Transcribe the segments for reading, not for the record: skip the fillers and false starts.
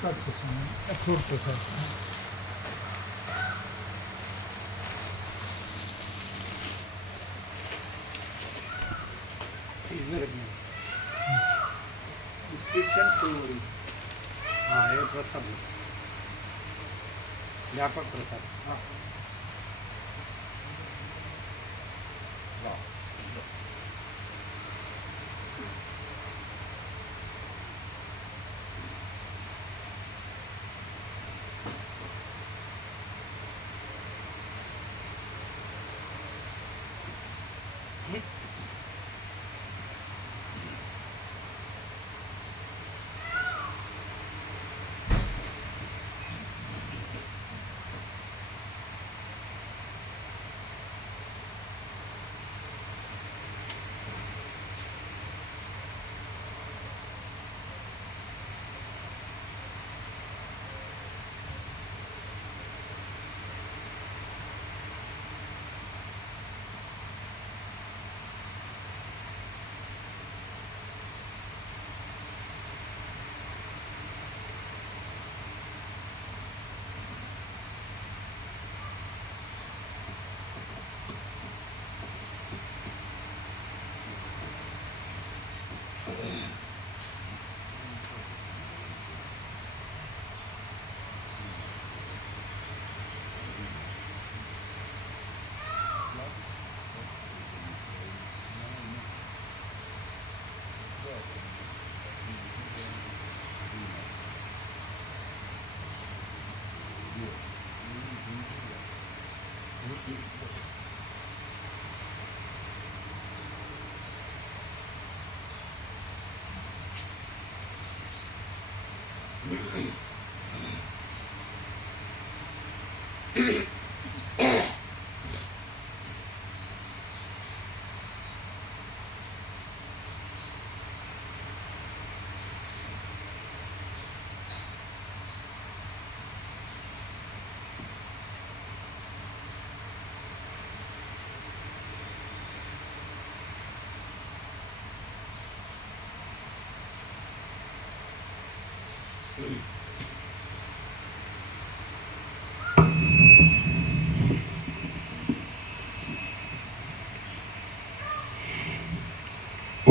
प्रसाद છે સામે અખરોટ પ્રસાદ છે. डिस्क्रिप्शन फुलवरी हाँ ये प्रसाद व्यापक प्रसाद हाँ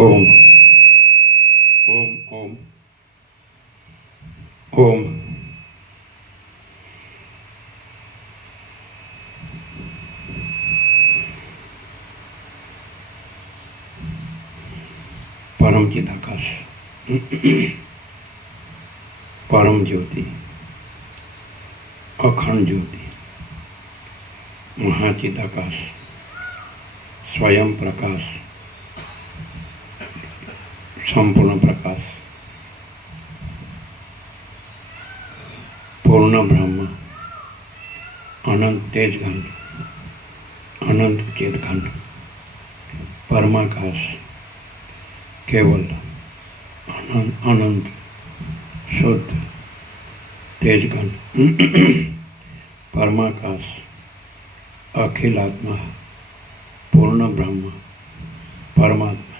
ओम ओम ओम ओम परम चिदाकाश परम ज्योति अखंड ज्योति महाचिदाकाश स्वयं प्रकाश संपूर्ण प्रकाश पूर्ण ब्रह्म अनंत तेज घन अनंत चेत घन परमाकाश केवल अनंत अनंत शुद्ध तेज घन परमाकाश अखिल आत्मा पूर्ण ब्रह्म परमात्मा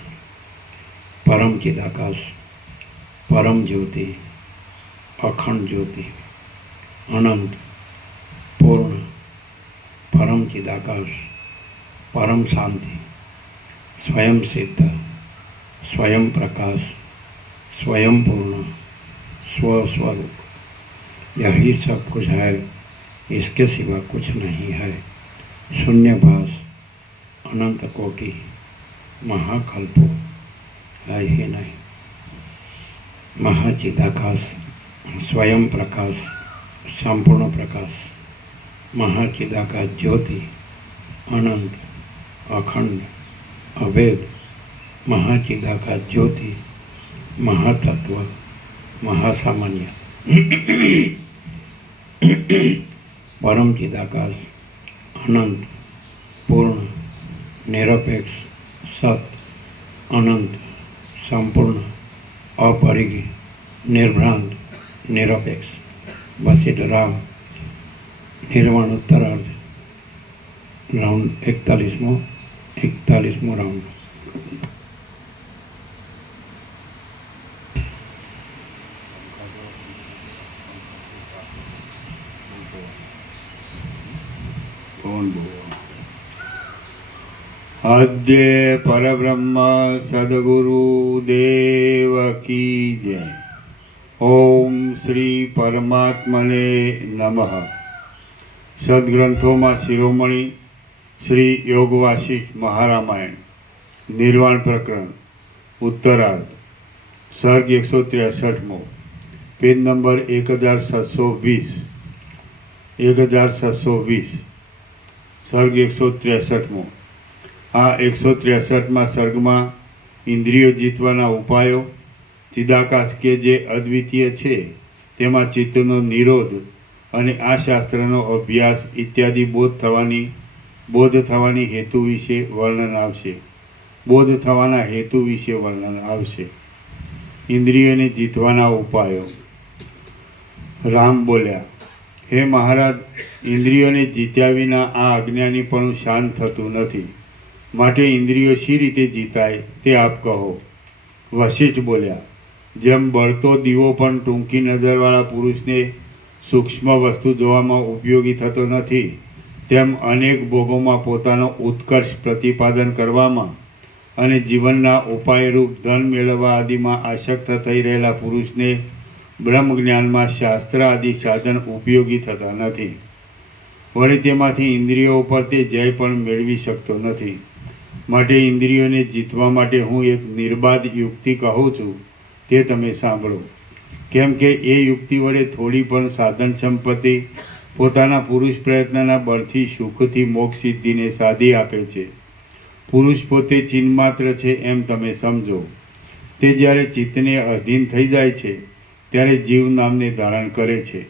परम चिदाकाश परम ज्योति अखंड ज्योति अनंत पूर्ण परम चिदाकाश परम शांति स्वयं सिद्ध स्वयं प्रकाश स्वयं पूर्ण स्वस्वरूप यही सब कुछ है, इसके सिवा कुछ नहीं है। शून्यभास अनंत कोटि महाकल्प है ही नहीं। महाचिदाकाश स्वयं प्रकाश संपूर्ण प्रकाश महाचिदाकाश ज्योति अनंत अखंड अभेद महाचिदाकाश ज्योति महातत्व महासामान्य परम चिदाकाश अनंत पूर्ण निरपेक्ष सत अनंत संपूर्ण अपरिगी निर्भ्रांत निरपेक्ष बसित राम निर्वाण उत्तरार्ध राउंड 41मो राउंड। आद्य परब्रह्म सद्गुरु देव की जय। ओम श्री परमात्मने नमः। सद्ग्रंथों में शिरोमणि श्री योगवासिष्ठ महारामायण निर्वाण प्रकरण उत्तरार्ध सर्ग 163 पेज नंबर 1720 सर्ग 163 आ 163 सर्ग में इंद्रियों जीतवाना उपायों चिदाकाश के जे अद्वितीय छे तेमा चित्तनो निरोध अने आ शास्त्रनो अभ्यास इत्यादि बोध थवानी हेतु विषे वर्णन आवशे। बोध थवाना हेतु विषे वर्णन आवशे। इंद्रियोने जीतवाना उपायों। राम बोल्या, हे महाराज, इंद्रियोने जीत्या विना आ अज्ञानीपणुं शांत थतुं नथी, माटे इंद्रियो शी रीते जीताय ते आप कहो। वशिष्ठ बोल्या, जेम बळतो दीवो पण टूंकी नजरवाळा पुरुषने सूक्ष्म वस्तु जोवामां उपयोगी थतो नथी, तेम अनेक भोगोमां पोतानो उत्कर्ष प्रतिपादन करवामां अने जीवनना उपायरूप धन मेळववा आदिमां आसक्त थई रहेला पुरुषने ब्रह्मज्ञानमां शास्त्र आदि साधन उपयोगी थता नथी। वળી તેમાંથી इंद्रियों पर ते जय पण मेळवी शकतो नथी। માટે इंद्रियोने जीतवा माटे हूँ एक निर्बाध युक्ति कहूँ छूँ, ते तमे सांभळो। केम के ए युक्ति वडे थोड़ी पण साधन संपत्ति पोताना पुरुष प्रयत्नना बळथी सुखथी मोक्ष सिद्धिने साधी आपे छे। पुरुष पोते चिन्मात्र छे एम तमे समझो। ते ज्यारे चित्तने अधीन थई जाय छे त्यारे जीव नामने धारण करे छे।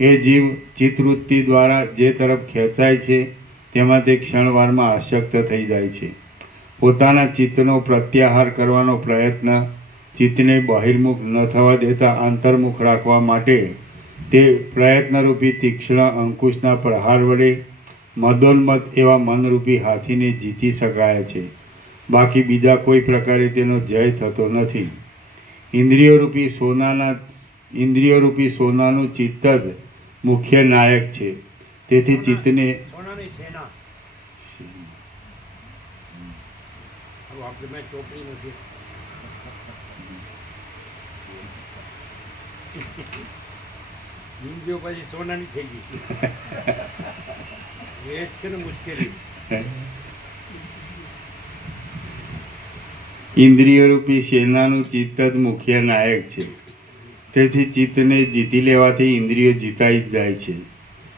ए जीव चित्तवृत्ति द्वारा जे तरफ खेंचाय छे तेमां ते क्षणवारमां आसक्त थई जाय छे। पोताना चित्तनो प्रत्याहार करवानो प्रयत्न चित्तने बहिर्मुख न थवा देता अंतर्मुख राखवा माटे ते प्रयत्नरूपी तीक्ष्ण अंकुशना प्रहार वडे मदोन्मत एवा मनरूपी हाथीने जीती शकाय छे। बाकी बीजा कोई प्रकारे तेनो जय थतो नथी। इंद्रियोरूपी सोनानुं चित्त ज मुख्य नायक छे। तेथी चित्तने सोनानी सेना अब आपके में चोपड़ी नहीं इंद्रियों पर सोनानी थी गई ये मुश्किल इंद्रियोरूपी सेनानुं चित्त ज मुख्य नायक छे। तेथी चित्तने जीती लेवाथी इंद्रियो जीताई ज जाय छे।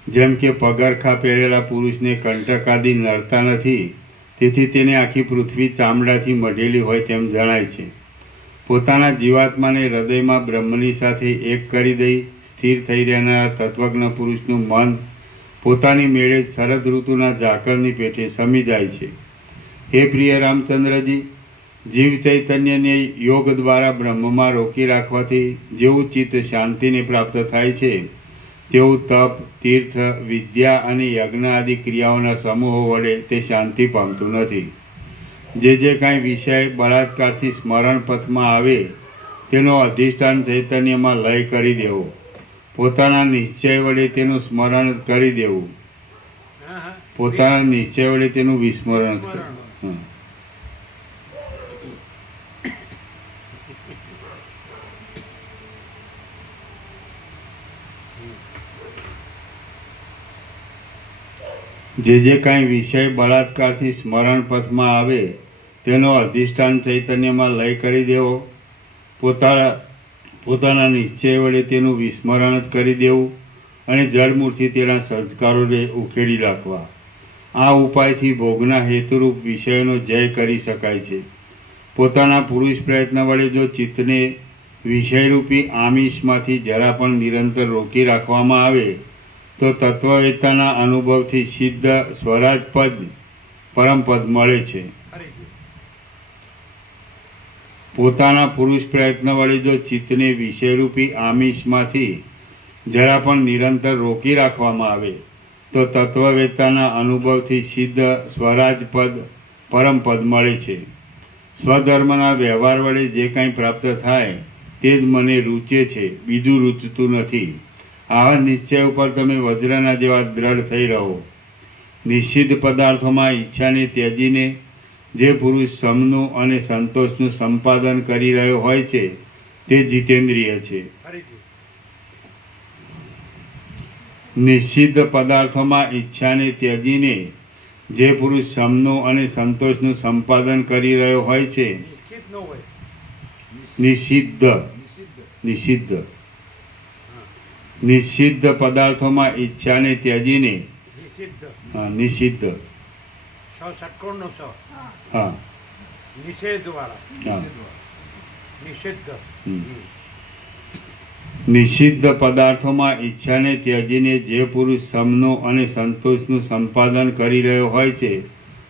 जेम के पगरखा पहेरेला पुरुषने कंटक आदि नड़ता नथी, तेथी तेने आखी पृथ्वी चामडाथी मढेली होय तेम जणाय छे। पोताना जीवात्माने हृदयमां ब्रह्मनी साथे एक करी दई स्थिर थई रहेनारा तत्वज्ञ पुरुषनुं मन पोतानी मेळे शरद ऋतुना झाकळनी पेठे समी जाय छे। हे प्रिय रामचंद्रजी, जीव चैतन्यने योग द्वारा ब्रह्ममां रोकी राखवाथी जेवुं चित्त शांतिने प्राप्त थाय छे तेवुं तप, तीर्थ, विद्या अने यज्ञ आदि क्रियाओना समूहो वडे ते शांति पामतुं नथी। जे कांई विषय बलात्कारथी स्मरण पथमां आवे तेनो अधिष्ठान चैतन्यमां लय करी देवो। पोताना निश्चय वडे तेनुं स्मरण करी देवुं। पोताना निश्चय वडे तेनुं विस्मरण ज करवुं। जे कांई विषय बलात्कारथी स्मरण पथमां आवे तेनो अधिष्ठान चैतन्यमां लय करी देवो। પોતાના નિશ્ચય વડે તેનું વિસ્મરણ જ કરી દેવું અને જળમૂળથી તેના સંસ્કારોને ઉખેડી નાખવા. આ ઉપાયથી ભોગના હેતુરૂપ વિષયોનો જય કરી શકાય છે. પોતાના પુરુષ પ્રયત્ન વડે જો ચિત્તને વિષયરૂપી આમિષમાંથી જરા પણ નિરંતર રોકી રાખવામાં આવે તો તત્વવેત્તાના અનુભવથી સિદ્ધ સ્વરાજ પદ પરમપદ મળે છે. ફરીથી. પોતાના પુરુષ પ્રયત્ન વડે જો ચિત્તને વિષયરૂપી આમિષમાંથી જરા પણ નિરંતર રોકી રાખવામાં આવે તો તત્વવેત્તાના અનુભવથી સિદ્ધ સ્વરાજ પદ પરમપદ મળે છે. સ્વધર્મના વ્યવહાર વડે જે કાંઈ પ્રાપ્ત થાય તે જ મને રૂચે છે, બીજું રૂચતું નથી. આવા નિશ્ચય ઉપર તમે વજ્રના જેવા દ્રઢ થઈ રહો. નિષિદ્ધ પદાર્થોમાં ઈચ્છાને ત્યજીને જે પુરુષ સમનું અને સંતોષનું સંપાદન કરી રહ્યો હોય છે તે જીતેન્દ્રિય છે. ફરીથી. નિષિદ્ધ પદાર્થોમાં ઈચ્છાને ત્યજીને જે પુરુષ સમનું અને સંતોષનું સંપાદન કરી રહ્યો હોય છે. નિશ્ચિત ન હોય. નિષિદ્ધ નિષિદ્ધ નિષિદ્ધ પદાર્થોમાં ઈચ્છાને ત્યજીને નિષિદ્ધ. નિષિદ્ધ ષટકોણનો સ. હા નિષેધવાળા. હા નિષિદ્ધ. હમ. નિષિદ્ધ પદાર્થોમાં ઈચ્છાને ત્યજીને જે પુરુષ સમનું અને સંતોષનું સંપાદન કરી રહ્યો હોય છે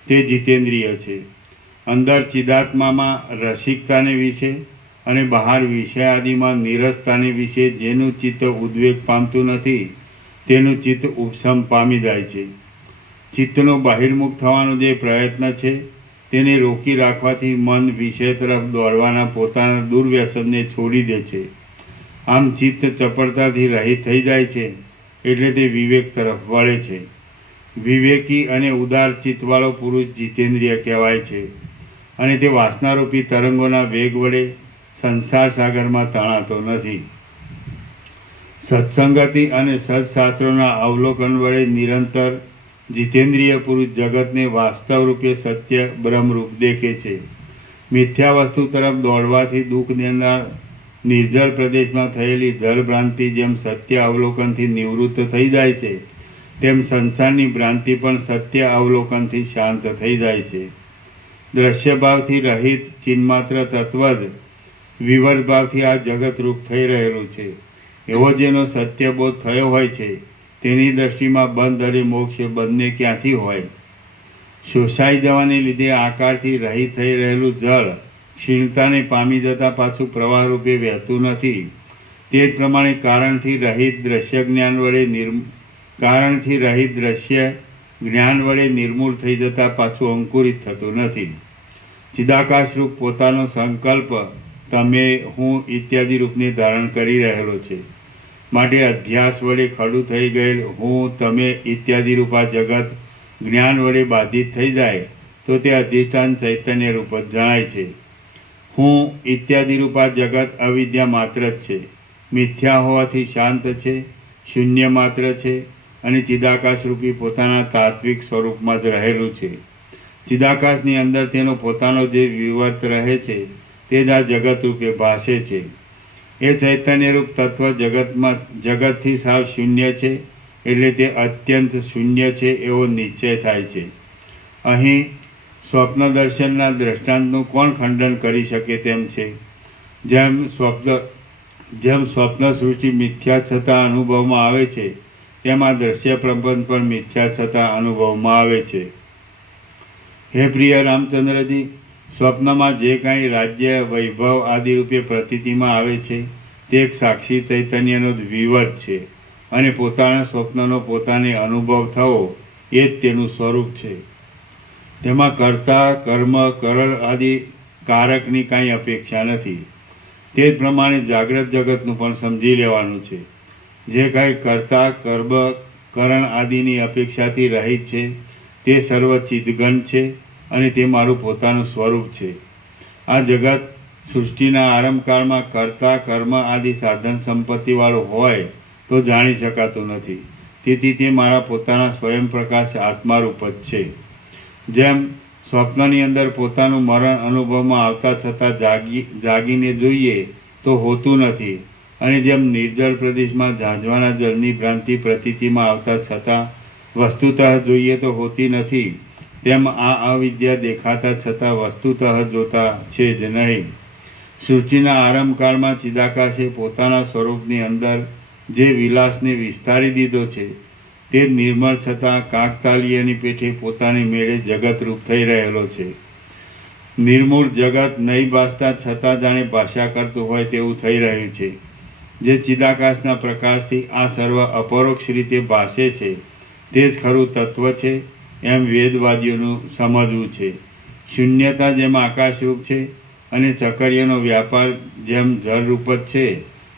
તે જીતેન્દ્રિય છે. અંદર ચિદાત્મામાં રસિકતાને વિશે અને બહાર વિષય આદિમાં નિરસતાને વિશે જેનું ચિત્ત ઉદ્વેગ પામતું નથી તેનું ચિત્ત ઉપશમ પામી જાય છે. ચિત્તનો બહિર્મુખ થવાનો જે પ્રયત્ન છે તેને રોકી રાખવાથી મન વિષય તરફ દોડવાના પોતાના દુર્વ્યસનને છોડી દે છે. આમ ચિત્ત ચપળતાથી રહિત થઈ જાય છે એટલે તે વિવેક તરફ વળે છે. વિવેકી અને ઉદાર ચિત્તવાળો પુરુષ જીતેન્દ્રિય કહેવાય છે અને તે વાસનારૂપી તરંગોના વેગ વડે સંસાર સાગરમાં તણાતો નથી. સત્સંગતિ અને સત્શાસ્ત્રોના અવલોકન વડે નિરંતર જીતેન્દ્રિય પુરુષ જગતને વાસ્તવ રૂપે સત્ય બ્રહ્મરૂપ દેખે છે. મિથ્યા વસ્તુ તરફ દોડવાથી દુઃખ દેનાર નિર્જળ પ્રદેશમાં થયેલી જળભ્રાંતિ જેમ સત્ય અવલોકનથી નિવૃત્ત થઈ જાય છે તેમ સંસારની ભ્રાંતિ પણ સત્ય અવલોકનથી શાંત થઈ જાય છે. દ્રશ્યભાવથી રહિત ચિન્માત્ર તત્વ જ વિવર્તભાવથી આ જગતરૂપ થઈ રહેલું છે. એવો જેનો સત્યબોધ થયો હોય છે તેની દ્રષ્ટિમાં બંધ અને મોક્ષ બંને ક્યાંથી હોય? શોષાઈ જવાને લીધે આકારથી રહિત થઈ રહેલું જળ ક્ષીણતાને પામી જતાં પાછું પ્રવાહ રૂપે વહેતું નથી. તે જ પ્રમાણે કારણથી રહિત દ્રશ્ય જ્ઞાન વડે નિર્મૂળ થઈ જતાં પાછું અંકુરિત થતું નથી. ચિદાકાશરૂપ પોતાનો સંકલ્પ તમે હું ઇત્યાદિ રૂપને ધારણ કરી રહેલો છે. માટે અધ્યાસ વડે ખડું થઈ ગયેલ હું તમે ઇત્યાદિ રૂપા જગત જ્ઞાન વડે બાધિત થઈ જાય તો તે અધિષ્ઠાન ચૈતન્ય રૂપ જ જણાય છે. હું ઇત્યાદિ રૂપા જગત અવિદ્યા માત્ર જ છે. મિથ્યા હોવાથી શાંત છે, શૂન્ય માત્ર છે અને ચિદાકાશરૂપી પોતાના તાત્વિક સ્વરૂપમાં જ રહેલું છે. ચિદાકાશની અંદર તેનો પોતાનો જે વિવર્ત રહે છે તે જ આ જગત રૂપે ભાસે છે. એ ચૈતન્યરૂપ તત્વ જગતથી સાવ શૂન્ય છે એટલે તે અત્યંત શૂન્ય છે એવો નિશ્ચય થાય છે. અહીં સ્વપ્ન દર્શનના દ્રષ્ટાંતનું કોણ ખંડન કરી શકે તેમ છે? જેમ સ્વપ્ન સૃષ્ટિ મિથ્યા છતાં અનુભવમાં આવે છે તેમ આ દ્રશ્ય પ્રપંચ પણ મિથ્યા છતાં અનુભવમાં આવે છે. હે પ્રિય રામચંદ્રજી, સ્વપ્નમાં જે કાંઈ રાજ્ય વૈભવ આદિ રૂપે પ્રતીતિમાં આવે છે તે એક સાક્ષી ચૈતન્યનો જ વિવર્ત છે અને પોતાના સ્વપ્નનો પોતાને અનુભવ થવો એ જ તેનું સ્વરૂપ છે. તેમાં કર્તા કર્મ કરણ આદિ કારકની કાંઈ અપેક્ષા નથી. તે જ પ્રમાણે જાગ્રત જગતનું પણ સમજી લેવાનું છે. જે કાંઈ કર્તા કર્મ કરણ આદિની અપેક્ષાથી રહિત છે તે સર્વ ચિદઘન છે અને તે મારું પોતાનું સ્વરૂપ છે. આ જગત સૃષ્ટિના આરંભકાળમાં કર્તા કર્મ આદિ સાધન સંપત્તિવાળું હોય તો જાણી શકાતું નથી. તેથી તે મારા પોતાના સ્વયં પ્રકાશ આત્મારૂપ જ છે. જેમ સ્વપ્નની અંદર પોતાનું મરણ અનુભવમાં આવતા છતાં જાગીને જોઈએ તો હોતું નથી, અને જેમ નિર્જળ પ્રદેશમાં ઝાંઝવાના જળની ભ્રાંતિ પ્રતીતિમાં આવતા છતાં વસ્તુતઃ જોઈએ તો હોતી નથી, તેમ આ અવિદ્યા દેખાતા છતાં વસ્તુતઃ જોતા છે જ નહીં. સૃષ્ટિના આરંભકાળમાં ચિદાકાશે પોતાના સ્વરૂપની અંદર જે વિલાસને વિસ્તારી દીધો છે તે નિર્મળ છતાં કાકતાલીયની પેઠે પોતાની મેળે જગતરૂપ થઈ રહેલો છે. નિર્મૂળ જગત નહીં ભાસતા છતાં જાણે ભાષા કરતું હોય તેવું થઈ રહ્યું છે. જે ચિદાકાશના પ્રકાશથી આ સર્વ અપરોક્ષ રીતે ભાસે છે તે જ ખરું તત્વ છે એમ વેદવાદીઓનું સમજવું છે. શૂન્યતા જેમ આકાશરૂપ છે અને ચકરીયનો વ્યાપાર જેમ જળરૂપ જ છે,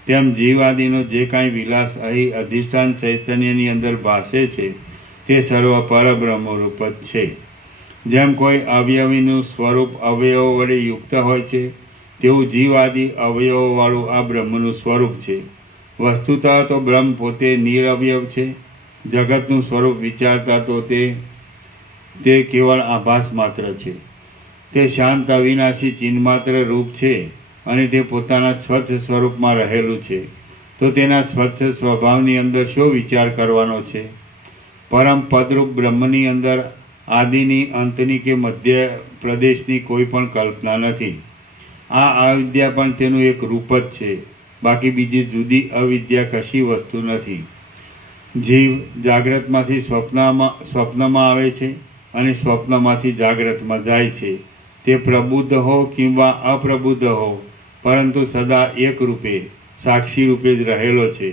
તેમ જીવાદિનો જે કાંઈ વિલાસ અહીં અધિષ્ઠાન ચૈતન્યની અંદર ભાસે છે તે સર્વ પરબ્રહ્મરૂપ જ છે. જેમ કોઈ અવયવીનું સ્વરૂપ અવયવો વડે યુક્ત હોય છે તેવું જીવાદિ અવયવોવાળું આ બ્રહ્મનું સ્વરૂપ છે. વસ્તુતઃ તો બ્રહ્મ પોતે નિરવયવ છે. જગતનું સ્વરૂપ વિચારતા તો તે કેવળ આભાસ માત્ર છે. તે શાંત અવિનાશી ચિન્માત્ર રૂપ છે અને તે પોતાના સ્વચ્છ સ્વરૂપમાં રહેલું છે. તો તેના સ્વચ્છ સ્વભાવની અંદર શો વિચાર કરવાનો છે? પરમ પદરૂપ બ્રહ્મની અંદર આદિની, અંતની કે મધ્ય પ્રદેશની કોઈ પણ કલ્પના નથી. આ અવિદ્યા પણ તેનું એક રૂપ જ છે, બાકી બીજી જુદી અવિદ્યા કશી વસ્તુ નથી. જીવ જાગ્રતમાંથી સ્વપ્નમાં આવે છે અને સ્વપ્નમાંથી જાગ્રતમાં જાય છે. તે પ્રબુદ્ધ હો કિંવા અપ્રબુદ્ધ હો, પરંતુ સદા એક રૂપે સાક્ષી રૂપે જ રહેલો છે.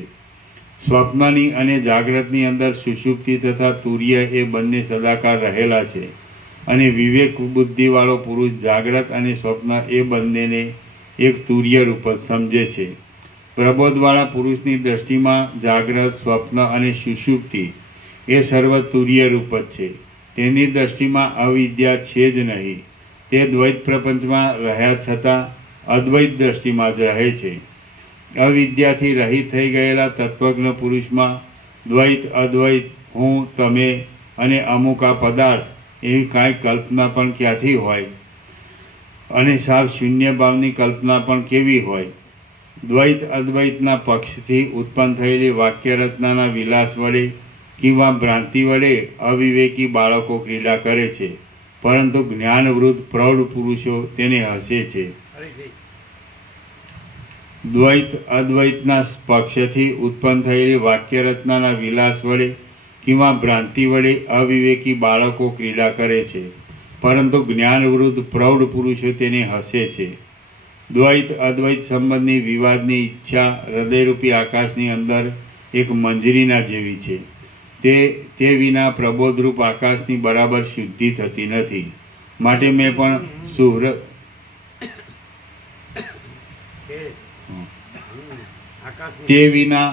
સ્વપ્નની અને જાગ્રતની અંદર સુષુપ્તિ તથા તુર્ય એ બંને સદાકાળ રહેલા છે, અને વિવેક બુદ્ધિવાળો પુરુષ જાગ્રત અને સ્વપ્ન એ બંનેને એક તુર્ય રૂપ જ સમજે છે. પ્રબોધવાળા પુરુષની દ્રષ્ટિમાં જાગ્રત, સ્વપ્ન અને સુષુપ્તિ એ સર્વ તુર્ય રૂપ જ છે. તેની દ્રષ્ટિમાં અવિદ્યા છે જ નહીં. તે દ્વૈત પ્રપંચમાં રહ્યા છતાં અદ્વૈત દ્રષ્ટિમાં જ રહે છે. અવિદ્યાથી રહિત થઈ ગયેલા તત્વજ્ઞ પુરુષમાં દ્વૈત, અદ્વૈત, હું, તમે અને અમુક આ પદાર્થ એવી કાંઈ કલ્પના પણ ક્યાંથી હોય? અને સાવ શૂન્ય ભાવની કલ્પના પણ કેવી હોય? દ્વૈત અદ્વૈતના પક્ષથી ઉત્પન્ન થયેલી વાક્યરચનાના વિલાસ વડે કિંવા ભ્રાંતિ વડે અવિવેકી બાળકો ક્રીડા કરે છે, પરંતુ જ્ઞાનવૃદ્ધ પ્રૌઢ પુરુષો તેને હસે છે. દ્વૈત અદ્વૈતના પક્ષથી ઉત્પન્ન થયેલી વાક્યરચનાના વિલાસ વડે કિંવા ભ્રાંતિ વડે અવિવેકી બાળકો ક્રીડા કરે છે, પરંતુ જ્ઞાનવૃદ્ધ પ્રૌઢ પુરુષો તેને હસે છે. દ્વૈત અદ્વૈત સંબંધની વિવાદની ઈચ્છા હૃદયરૂપી આકાશની અંદર એક મંજરીના જેવી છે. તે વિના પ્રબોધરૂપ આકાશની બરાબર શુદ્ધિ થતી નથી. માટે મેં પણ તે વિના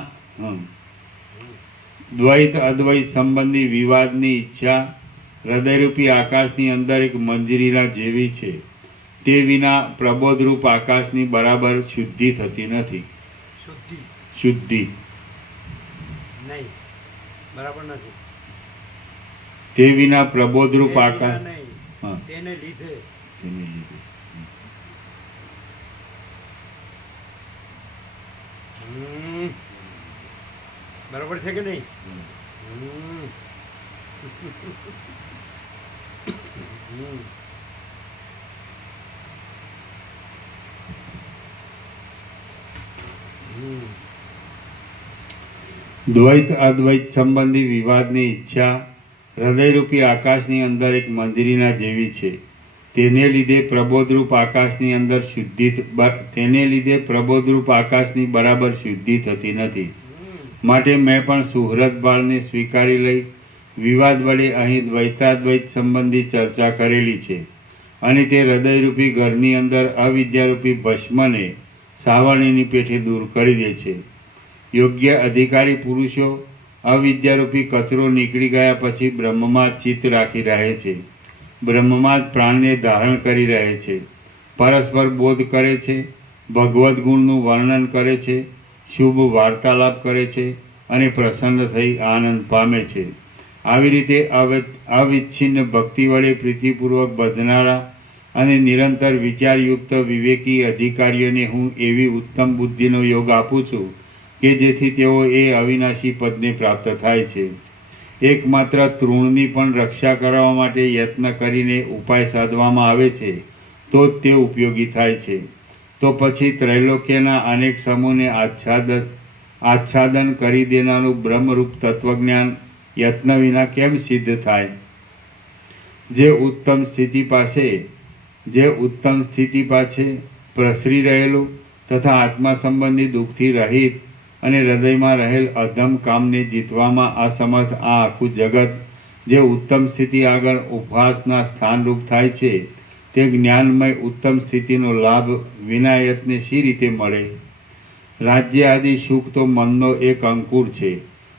દ્વૈત અદ્વૈત સંબંધી વિવાદની ઈચ્છા હૃદયરૂપી આકાશની અંદર એક મંજરીના જેવી છે. તે વિના પ્રબોધરૂપ આકાશની બરાબર શુદ્ધિ થતી નથી. શુદ્ધિ નહીં, બરાબર નથી. તે વિના પ્રબોધરૂપ આકાશ તેને લીધે બરાબર છે કે નહીં? દ્વૈત અદ્વૈત સંબંધી વિવાદની ઈચ્છા હૃદયરૂપી આકાશની અંદર એક મંજરીના જેવી છે. તેને લીધે પ્રબોધરૂપ આકાશની અંદર પ્રબોધરૂપ આકાશની બરાબર શુદ્ધિ થતી નથી. માટે મેં પણ સુહૃદ બાળને સ્વીકારી લઈ વિવાદ વડે અહીં દ્વૈતાદ્વૈત સંબંધી ચર્ચા કરેલી છે, અને તે હૃદયરૂપી ઘરની અંદર અવિદ્યારૂપી ભસ્મને સાવરણીની પેઠે દૂર કરી દે છે. યોગ્ય અધિકારી પુરુષો અવિદ્યારૂપી કચરો નીકળી ગયા પછી બ્રહ્મમાં જ ચિત્ત રાખી રહે છે. બ્રહ્મમાં જ પ્રાણને ધારણ કરી રહે છે. પરસ્પર બોધ કરે છે, ભગવદ્ ગુણનું વર્ણન કરે છે, શુભ વાર્તાલાપ કરે છે અને પ્રસન્ન થઈ આનંદ પામે છે. આવી રીતે અવિચ્છિન્ન ભક્તિ વડે પ્રીતિપૂર્વક બધનારા અને નિરંતર વિચારયુક્ત વિવેકી અધિકારીઓને હું એવી ઉત્તમ બુદ્ધિનો યોગ આપું છું કે જેથી તેઓ એ અવિનાશી પદને પ્રાપ્ત થાય છે. એકમાત્ર તૃણની પણ રક્ષા કરવા માટે યત્ન કરીને ઉપાય સાધવામાં આવે છે તો જ તે ઉપયોગી થાય છે. તો પછી ત્રૈલોક્યના અનેક સમૂહને આચ્છાદન કરી દેનારું બ્રહ્મરૂપ તત્વજ્ઞાન યત્ન વિના કેમ સિદ્ધ થાય? જે ઉત્તમ સ્થિતિ પાસે પ્રસરી રહેલું તથા આત્મા સંબંધી દુઃખથી રહિત અને હૃદયમાં રહેલ અધમ કામને જીતવામાં અસમર્થ આ આખું જગત જે ઉત્તમ સ્થિતિ આગળ ઉપહાસના સ્થાનરૂપ થાય છે તે જ્ઞાનમય ઉત્તમ સ્થિતિનો લાભ વિના યત્ને શી રીતે મળે? રાજ્ય આદિ સુખ તો મનનો એક અંકુર છે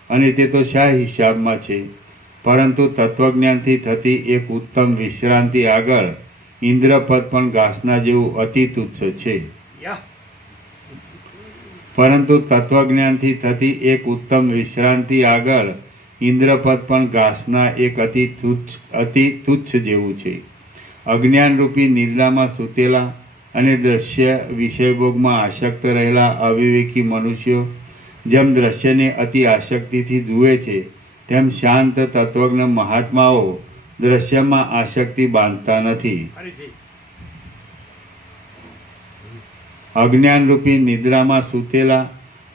અને તે તો શા હિસાબમાં છે? પરંતુ તત્વજ્ઞાનથી થતી એક ઉત્તમ વિશ્રાંતિ આગળ ઇન્દ્રપદ પણ ઘાસના જેવું અતિ તુચ્છ છે. પરંતુ તત્વજ્ઞાનથી થતી એક ઉત્તમ વિશ્રાંતિ આગળ ઇન્દ્રપદ પણ ઘાસના એક અતિ તુચ્છ જેવું છે. અજ્ઞાનરૂપી નિદ્રામાં સૂતેલા અને દ્રશ્ય વિષયભોગમાં આસક્ત રહેલા અવિવેકી મનુષ્યો જેમ દ્રશ્યને અતિ આસક્તિથી જુએ છે તેમ શાંત તત્વજ્ઞ મહાત્માઓ દ્રશ્યમાં આસક્તિ બાંધતા નથી. અજ્ઞાનરૂપી નિદ્રામાં સૂતેલા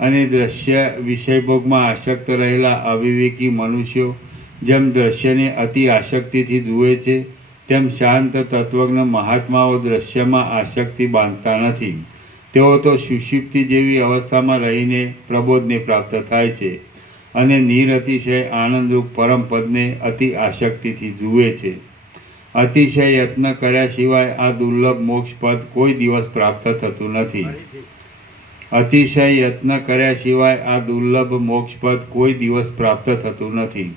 અને દ્રશ્ય વિષયભોગમાં આસક્ત રહેલા અવિવેકી મનુષ્યો જેમ દ્રશ્યને અતિ આસક્તિથી જુએ છે તેમ શાંત તત્વજ્ઞ મહાત્માઓ દ્રશ્યમાં આસક્તિ બાંધતા નથી. તેઓ તો સુષુપ્તિ જેવી અવસ્થામાં રહીને પ્રબોધને પ્રાપ્ત થાય છે અને નિરતિશય આનંદરૂપ પરમપદને અતિ આસક્તિથી જુએ છે. અતિશય યત્ન કર્યા સિવાય આ દુર્લભ મોક્ષ પદ કોઈ દિવસ પ્રાપ્ત થતું નથી. અતિશય યત્ન કર્યા સિવાય આ દુર્લભ મોક્ષ પદ કોઈ દિવસ પ્રાપ્ત થતું નથી.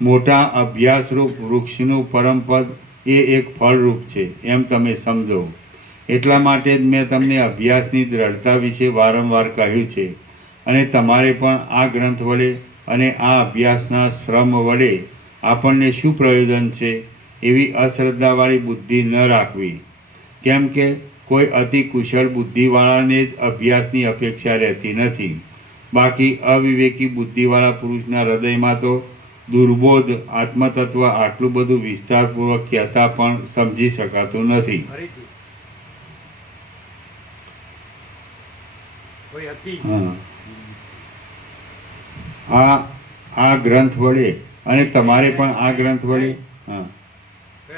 મોટા અભ્યાસરૂપ વૃક્ષનું પરમપદ એ એક ફળરૂપ છે એમ તમે સમજો. એટલા માટે જ મેં તમને અભ્યાસની દ્રઢતા વિશે વારંવાર કહ્યું છે અને તમારે પણ આ ગ્રંથ વડે અને આ અભ્યાસના શ્રમ વડે આપણને શું પ્રયોજન છે એવી અશ્રદ્ધાવાળી બુદ્ધિ ન રાખવી. કેમ કે કોઈ અતિ કુશળ બુદ્ધિવાળાને જ અભ્યાસની અપેક્ષા રહેતી નથી. બાકી અવિવેકી બુદ્ધિવાળા પુરુષના હૃદયમાં તો દુર્બોધ આત્મતત્વ આટલું બધું વિસ્તારપૂર્વક કહેતા પણ સમજી શકાતું નથી. આ ગ્રંથ વડે અને તમારે પણ આ ગ્રંથ વડે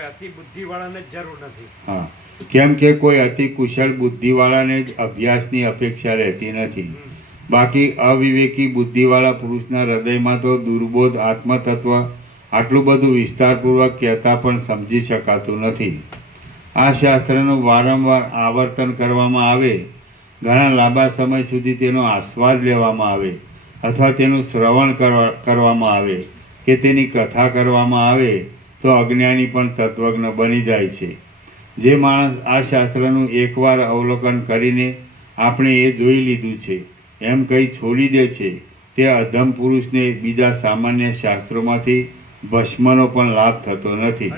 અતિ બુદ્ધિવાળાને જ જરૂર નથી. હા, કેમ કે કોઈ અતિ કુશળ બુદ્ધિવાળાને જ અભ્યાસની અપેક્ષા રહેતી નથી. બાકી અવિવેકી બુદ્ધિવાળા પુરુષના હૃદયમાં તો દુર્બોધ આત્મતત્વ આટલું બધું વિસ્તારપૂર્વક કહેતા પણ સમજી શકાતું નથી. આ શાસ્ત્રનું વારંવાર આવર્તન કરવામાં આવે, ઘણા લાંબા સમય સુધી તેનો આસ્વાદ લેવામાં આવે અથવા તેનું શ્રવણ કરવામાં આવે કે તેની કથા કરવામાં આવે તો અજ્ઞાની પણ તત્વજ્ઞ બની જાય છે. જે માણસ આ શાસ્ત્રનું એકવાર અવલોકન કરીને આપણે એ જોઈ લીધું છે એમ કંઈ છોડી દે છે તે અધમ પુરુષને બીજા સામાન્ય શાસ્ત્રોમાંથી ભસ્મનો પણ લાભ થતો નથી.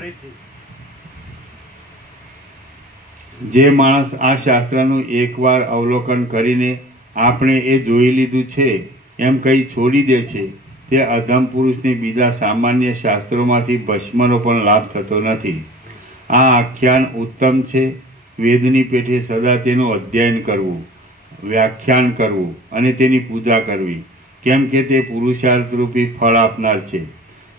જે માણસ આ શાસ્ત્રનું એકવાર અવલોકન કરીને આપણે એ જોઈ લીધું છે એમ કંઈ છોડી દે છે તે અધમ પુરુષને બીજા સામાન્ય શાસ્ત્રોમાંથી ભસ્મનો પણ લાભ થતો નથી. આ આખ્યાન ઉત્તમ છે. વેદની પેઠે સદા તેનું અધ્યયન કરવું, વ્યાખ્યાન કરવું અને તેની પૂજા કરવી, કેમ કે તે પુરુષાર્થરૂપી ફળ આપનાર છે.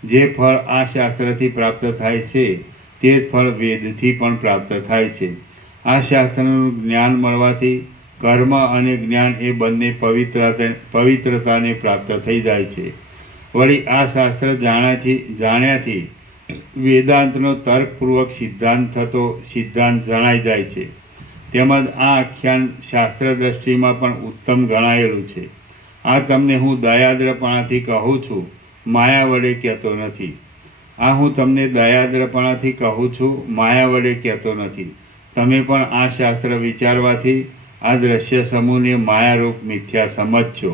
જે ફળ આ શાસ્ત્રથી પ્રાપ્ત થાય છે તે જ ફળ વેદથી પણ પ્રાપ્ત થાય છે. આ શાસ્ત્રનું જ્ઞાન મળવાથી કર્મ અને જ્ઞાન એ બંને પવિત્રતાને પ્રાપ્ત થઈ જાય છે. વળી આ શાસ્ત્ર જાણ્યાથી વેદાંતનો તર્કપૂર્વક સિદ્ધાંત જણાઈ જાય છે. તેમજ આ આખ્યાન શાસ્ત્ર દ્રષ્ટિમાં પણ ઉત્તમ ગણાયેલું છે. આ તમને હું દયાદ્રપણાથી કહું છું, માયા વડે કહેતો નથી. આ હું તમને દયાદ્રપણાથી કહું છું, માયા વડે કહેતો નથી. તમે પણ આ શાસ્ત્ર વિચારવાથી આ દ્રશ્ય સમૂહને માયારૂપ મિથ્યા સમજશો.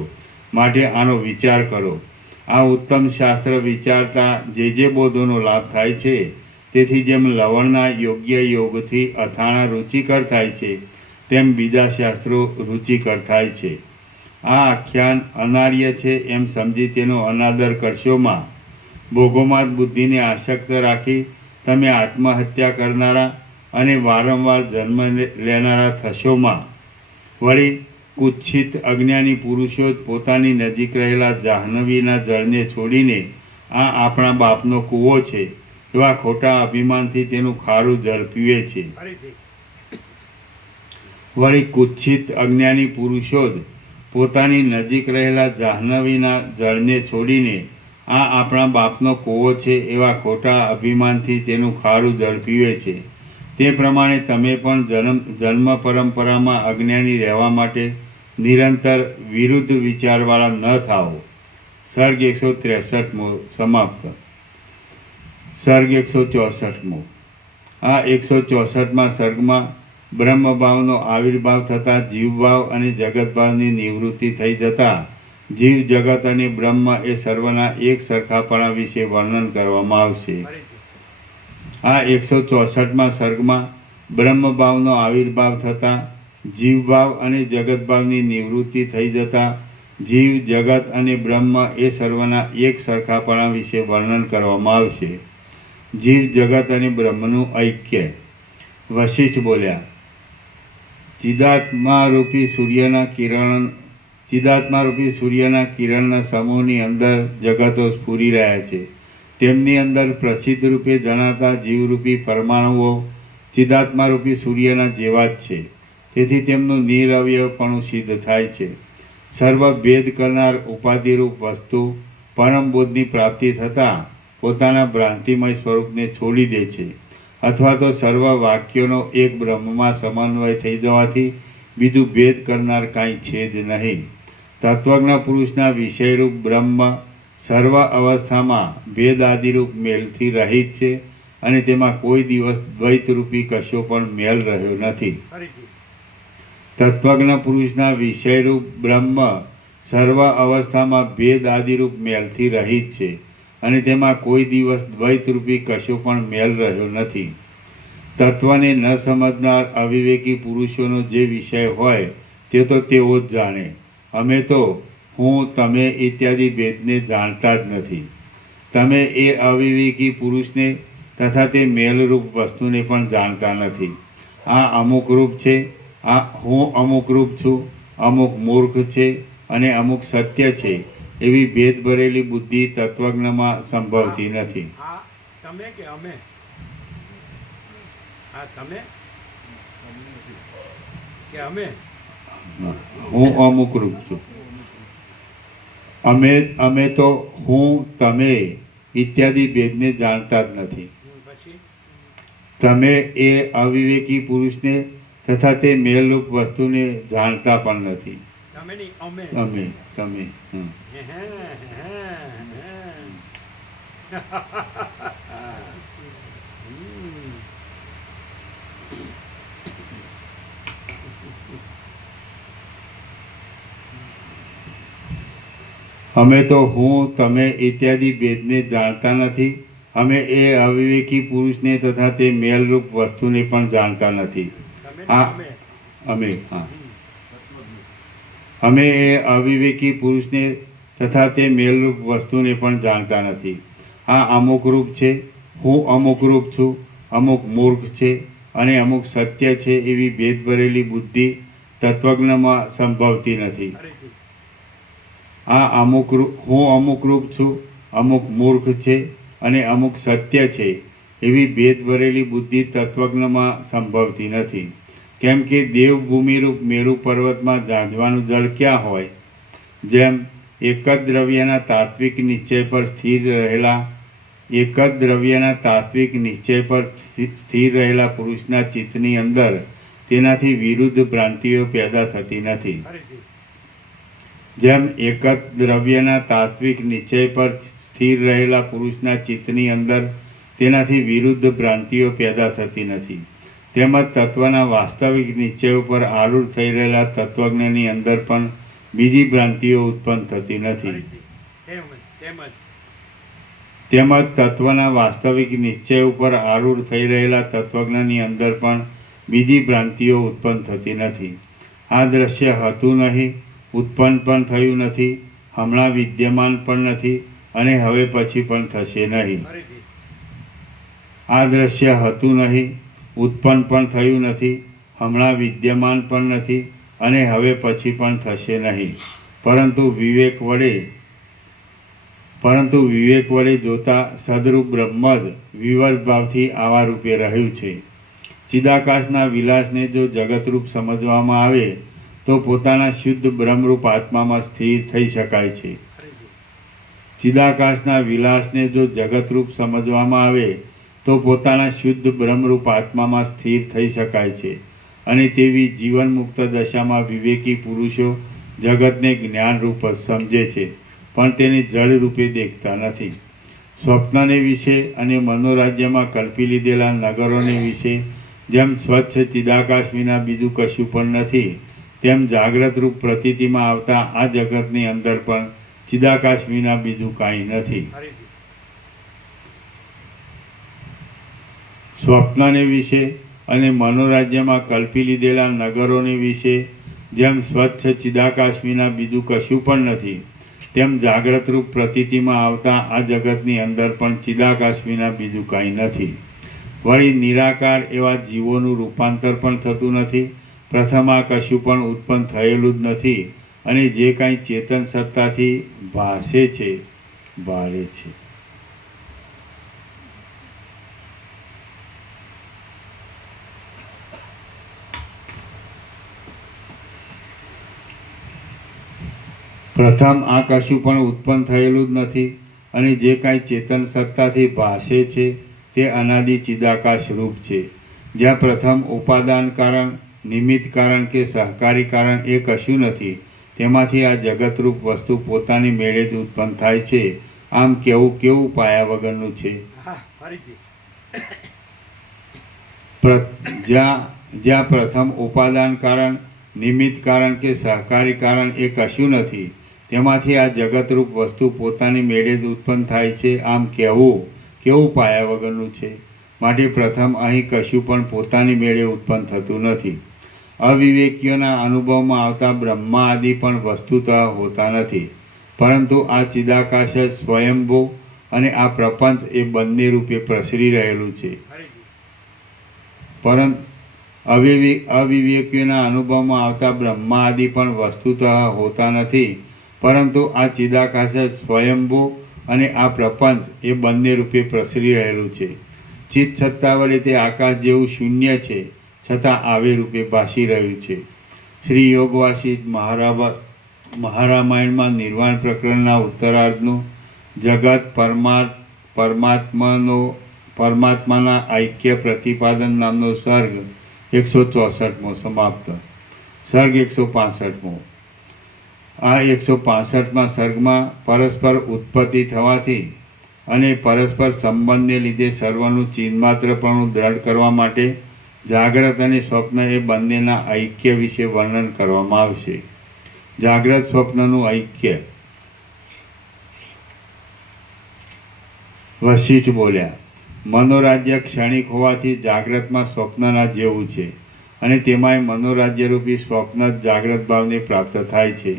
માટે આનો વિચાર કરો. આ ઉત્તમ શાસ્ત્ર વિચારતા જે બોધોનો લાભ થાય છે તેથી જેમ લવણના યોગ્ય યોગથી અથાણાં રુચિકર થાય છે, તેમ બીજા શાસ્ત્રો રુચિકર થાય છે. આ આખ્યાન અનાર્ય છે એમ સમજી તેનો અનાદર કરશોમાં. ભોગોમાં જ બુદ્ધિને આસક્ત રાખી તમે આત્મહત્યા કરનારા અને વારંવાર જન્મ લેનારા થશોમાં. વળી કુત્સિત અજ્ઞાની પુરુષો જ પોતાની નજીક રહેલા જાહ્નવીના જળને છોડીને આ આપણા બાપનો કૂવો છે એવા ખોટા અભિમાનથી તેનું ખારું જળ પીવે છે. ફરીથી. વળી કુત્સિત અજ્ઞાની પુરુષો જ પોતાની નજીક રહેલા જાહ્નવીના જળને છોડીને આ આપણા બાપનો કૂવો છે એવા ખોટા અભિમાનથી તેનું ખારું જળ પીવે છે. તે પ્રમાણે તમે પણ જન્મ પરંપરામાં અજ્ઞાની રહેવા માટે નિરંતર વિરુદ્ધ વિચારવાળા ન થાઓ. સર્ગ 163મો સમાપ્ત. સર્ગ 164મો. આ 164મા સર્ગમાં બ્રહ્મભાવનો આવિર્ભાવ થતાં જીવભાવ અને જગતભાવની નિવૃત્તિ થઈ જતાં જીવ જગત અને બ્રહ્મ એ સર્વના એક સરખાપણા વિશે વર્ણન કરવામાં આવશે. ફરીથી. આ 164મા સર્ગમાં બ્રહ્મભાવનો આવિર્ભાવ થતાં જીવભાવ અને જગતભાવની નિવૃત્તિ થઈ જતાં જીવ જગત અને બ્રહ્મ એ સર્વના એક સરખાપણા વિશે વર્ણન કરવામાં આવશે. જીવ જગત અને બ્રહ્મનું ઐક્ય. વશિષ્ઠ બોલ્યા, ચિદાત્મારૂપી સૂર્યના કિરણના સમૂહની અંદર જગતો સ્ફુરી રહ્યા છે. તેમની અંદર પ્રસિદ્ધ રૂપે જણાતા જીવરૂપી પરમાણુઓ ચિદાત્મારૂપી સૂર્યના જેવા જ છે. તેથી તેમનું નિરવયવપણું સિદ્ધ થાય છે. સર્વ ભેદ કરનાર ઉપાધિરૂપ વસ્તુ પરમ બોધની પ્રાપ્તિ થતાં પોતાના ભ્રાંતિમય સ્વરૂપને છોડી દે છે, અથવા તો સર્વ વાક્યોનો એક બ્રહ્મમાં સમન્વય થઈ જવાથી બીજું ભેદ કરનાર કાંઈ છે જ નહીં. તત્વજ્ઞ પુરુષના વિષયરૂપ બ્રહ્મ સર્વ અવસ્થામાં ભેદ આદિરૂપ મેલથી રહિત છે અને તેમાં કોઈ દિવસ દ્વૈતરૂપી કશો પણ મેલ રહ્યો નથી. ફરીથી. તત્વજ્ઞ પુરુષના વિષયરૂપ બ્રહ્મ સર્વ અવસ્થામાં ભેદ આદિરૂપ મેલથી રહિત છે અને તેમાં કોઈ દિવસ દ્વૈતરૂપી કશો પણ મેલ રહ્યો નથી. તત્વને ન સમજનાર અવિવેકી પુરુષોનો જે વિષય હોય તે તો તેઓ જ જાણે. અમે તો હું તમે ઇત્યાદિ ભેદને જાણતા જ નથી. તમે એ અવિવેકી પુરુષને તથા તે મેલરૂપ વસ્તુને પણ જાણતા નથી. આ અમુક રૂપ છે, આ હું અમુક રૂપ છું, અમુક મૂર્ખ છે અને અમુક સત્ય છે એવી ભેદ ભરેલી બુદ્ધિ તત્વજ્ઞમાં સંભવતી નથી. આ તમે કે અમે? આ તમે કે અમે? હું અમુક રૂપ છું. અમે તો હું તમે ઇત્યાદિ ભેદને જાણતા જ નથી. પછી તમે એ અવિવેકી પુરુષને તથા તે મેલરૂપ વસ્તુને જાણતા પણ નથી. તમે નહીં, અમે. તમે હમ. અમે તો હું તમે ઇત્યાદિ ભેદને જાણતા નથી. અમે એ અવિવેકી પુરુષને તથા તે મેલરૂપ વસ્તુને પણ જાણતા નથી. તમે નહીં, આ અમે. હા, અમે એ અવિવેકી પુરુષને તથા તે મેલરૂપ વસ્તુને પણ જાણતા નથી. આ અમુક રૂપ છે, હું અમુક રૂપ છું, અમુક મૂર્ખ છે અને અમુક સત્ય છે એવી ભેદ ભરેલી બુદ્ધિ તત્વજ્ઞમાં સંભવતી નથી. ફરીથી. આ હું અમુક રૂપ છું, અમુક મૂર્ખ છે અને અમુક સત્ય છે એવી ભેદ ભરેલી બુદ્ધિ તત્વજ્ઞમાં સંભવતી નથી. કેમ કે દેવભૂમિરૂપ મેરુ પર્વતમાં ઝાંઝવાનું જળ ક્યાં હોય? જેમ એક જ દ્રવ્યના તાત્વિક નિશ્ચય પર સ્થિર રહેલા પુરુષના ચિત્તની અંદર તેનાથી વિરુદ્ધ ભ્રાંતિઓ પેદા થતી નથી. ફરીથી. જેમ એક જ દ્રવ્યના તાત્વિક નિશ્ચય પર સ્થિર રહેલા પુરુષના ચિત્તની અંદર તેનાથી વિરુદ્ધ ભ્રાંતિઓ પેદા થતી નથી, તેમજ તત્વના વાસ્તવિક નિશ્ચય ઉપર આરૂઢ થઈ રહેલા તત્વજ્ઞની અંદર પણ બીજી ભ્રાંતિઓ ઉત્પન્ન થતી નથી. ફરીથી. તેમજ. તેમજ તત્વના વાસ્તવિક નિશ્ચય ઉપર આરૂઢ થઈ રહેલા તત્વજ્ઞની અંદર પણ બીજી ભ્રાંતિઓ ઉત્પન્ન થતી નથી. આ દ્રશ્ય હતું નહીં, ઉત્પન્ન પણ થયું નથી, હમણાં વિદ્યમાન પણ નથી અને હવે પછી પણ થશે નહીં. ફરીથી. આ દ્રશ્ય હતું નહીં, ઉત્પન્ન પણ થયું નથી, હમણાં વિદ્યમાન પણ નથી અને હવે પછી પણ થશે નહીં. પરંતુ વિવેક વડે જોતા સદરૂપ બ્રહ્મ જ વિવર્ત ભાવથી આવા રૂપે રહ્યું છે. ચિદાકાશના વિલાસને જો જગતરૂપ સમજવામાં આવે તો પોતાના શુદ્ધ બ્રહ્મરૂપ આત્મામાં સ્થિર થઈ શકાય છે. ચિદાકાશના વિલાસને જો જગતરૂપ સમજવામાં આવે તો પોતાના શુદ્ધ બ્રહ્મરૂપ આત્મામાં સ્થિર થઈ શકાય છે. અને તેવી જીવન મુક્ત દશામાં વિવેકી પુરુષો જગતને જ્ઞાનરૂપ જ સમજે છે, પણ તેને જળ રૂપે દેખતા નથી. સ્વપ્નને વિશે અને મનોરાજ્યમાં કલ્પી લીધેલા નગરોને વિશે જેમ સ્વચ્છ ચિદાકાશ વિના બીજું કશું પણ નથી, તેમ જાગ્રત રૂપ પ્રતીતિમાં આવતા આ જગતની અંદર પણ ચિદાકાશ વિના બીજું કાંઈ નથી. ફરીથી. સ્વપ્નને વિશે અને મનોરાજ્યમાં કલ્પી લીધેલા નગરોને વિશે જેમ સ્વચ્છ ચિદાકાશ વિના બીજું કશું પણ નથી, તેમ જાગ્રત રૂપ પ્રતીતિમાં આવતા આ જગતની અંદર પણ ચિદાકાશ વિના બીજું કાંઈ નથી. વળી નિરાકાર એવા જીવોનું રૂપાંતર પણ થતું નથી. પ્રથમ આ કશું પણ ઉત્પન્ન થયેલું જ નથી અને જે કાંઈ ચેતન સત્તાથી ભાસે છે, ભારે છે. પ્રથમ આ કશું પણ ઉત્પન્ન થયેલું જ નથી અને જે કાંઈ ચેતન સત્તાથી ભાસે છે તે અનાદિ ચિદાકાશ રૂપ છે. જ્યાં પ્રથમ ઉપાદાન કારણ, નિમિત્ત કારણ કે સહકારી કારણ એ કશું નથી, તેમાંથી આ જગતરૂપ વસ્તુ પોતાની મેળે જ ઉત્પન્ન થાય છે. આમ કેવું પાયા વગરનું છે. હા, ફરીથી. જ્યાં પ્રથમ ઉપાદાન કારણ, નિમિત્ત કારણ કે સહકારી કારણ એ કશું નથી, તેમાંથી આ જગતરૂપ વસ્તુ પોતાની મેળે જ ઉત્પન્ન થાય છે. આમ કેવું પાયા વગરનું છે. માટે પ્રથમ અહીં કશું પણ પોતાની મેળે ઉત્પન્ન થતું નથી. અવિવેકીઓના અનુભવમાં આવતા બ્રહ્મા આદિ પણ વસ્તુતઃ હોતા નથી, પરંતુ આ ચિદાકાશ જ સ્વયંભૂ અને આ પ્રપંચ એ બંને રૂપે પ્રસરી રહેલું છે. પરંતુ અવિવેકીઓના અનુભવમાં આવતા બ્રહ્મા આદિ પણ વસ્તુતઃ હોતા નથી, પરંતુ આ ચિદાકાશ જ સ્વયંભૂ અને આ પ્રપંચ એ બંને રૂપે પ્રસરી રહેલું છે. ચિત્ત સત્તા વડે તે આકાશ જેવું શૂન્ય છે, છતાં આવે રૂપે ભાસી રહ્યું છે. શ્રી યોગવાસી મહારામાયણમાં નિર્વાણ પ્રકરણના ઉત્તરાર્ધનું જગત પરમાત્માના ઐક્ય પ્રતિપાદન નામનો સર્ગ 164મો સમાપ્ત. સર્ગ 165મો. આ 165મા સર્ગમાં પરસ્પર ઉત્પત્તિ થવાથી અને પરસ્પર સંબંધને લીધે સર્વનું ચિન્માત્રપણું દ્રઢ કરવા માટે જાગ્રત અને સ્વપ્ન એ બંનેના ઐક્ય વિશે વર્ણન કરવામાં આવશે. જાગ્રત સ્વપ્નનું ઐક્ય. વશિષ્ઠ બોલ્યા, મનોરાજ્ય ક્ષણિક હોવાથી જાગ્રતમાં સ્વપ્નના જેવું છે અને તેમાંય મનોરાજ્યરૂપી સ્વપ્ન જ જાગ્રત ભાવને પ્રાપ્ત થાય છે.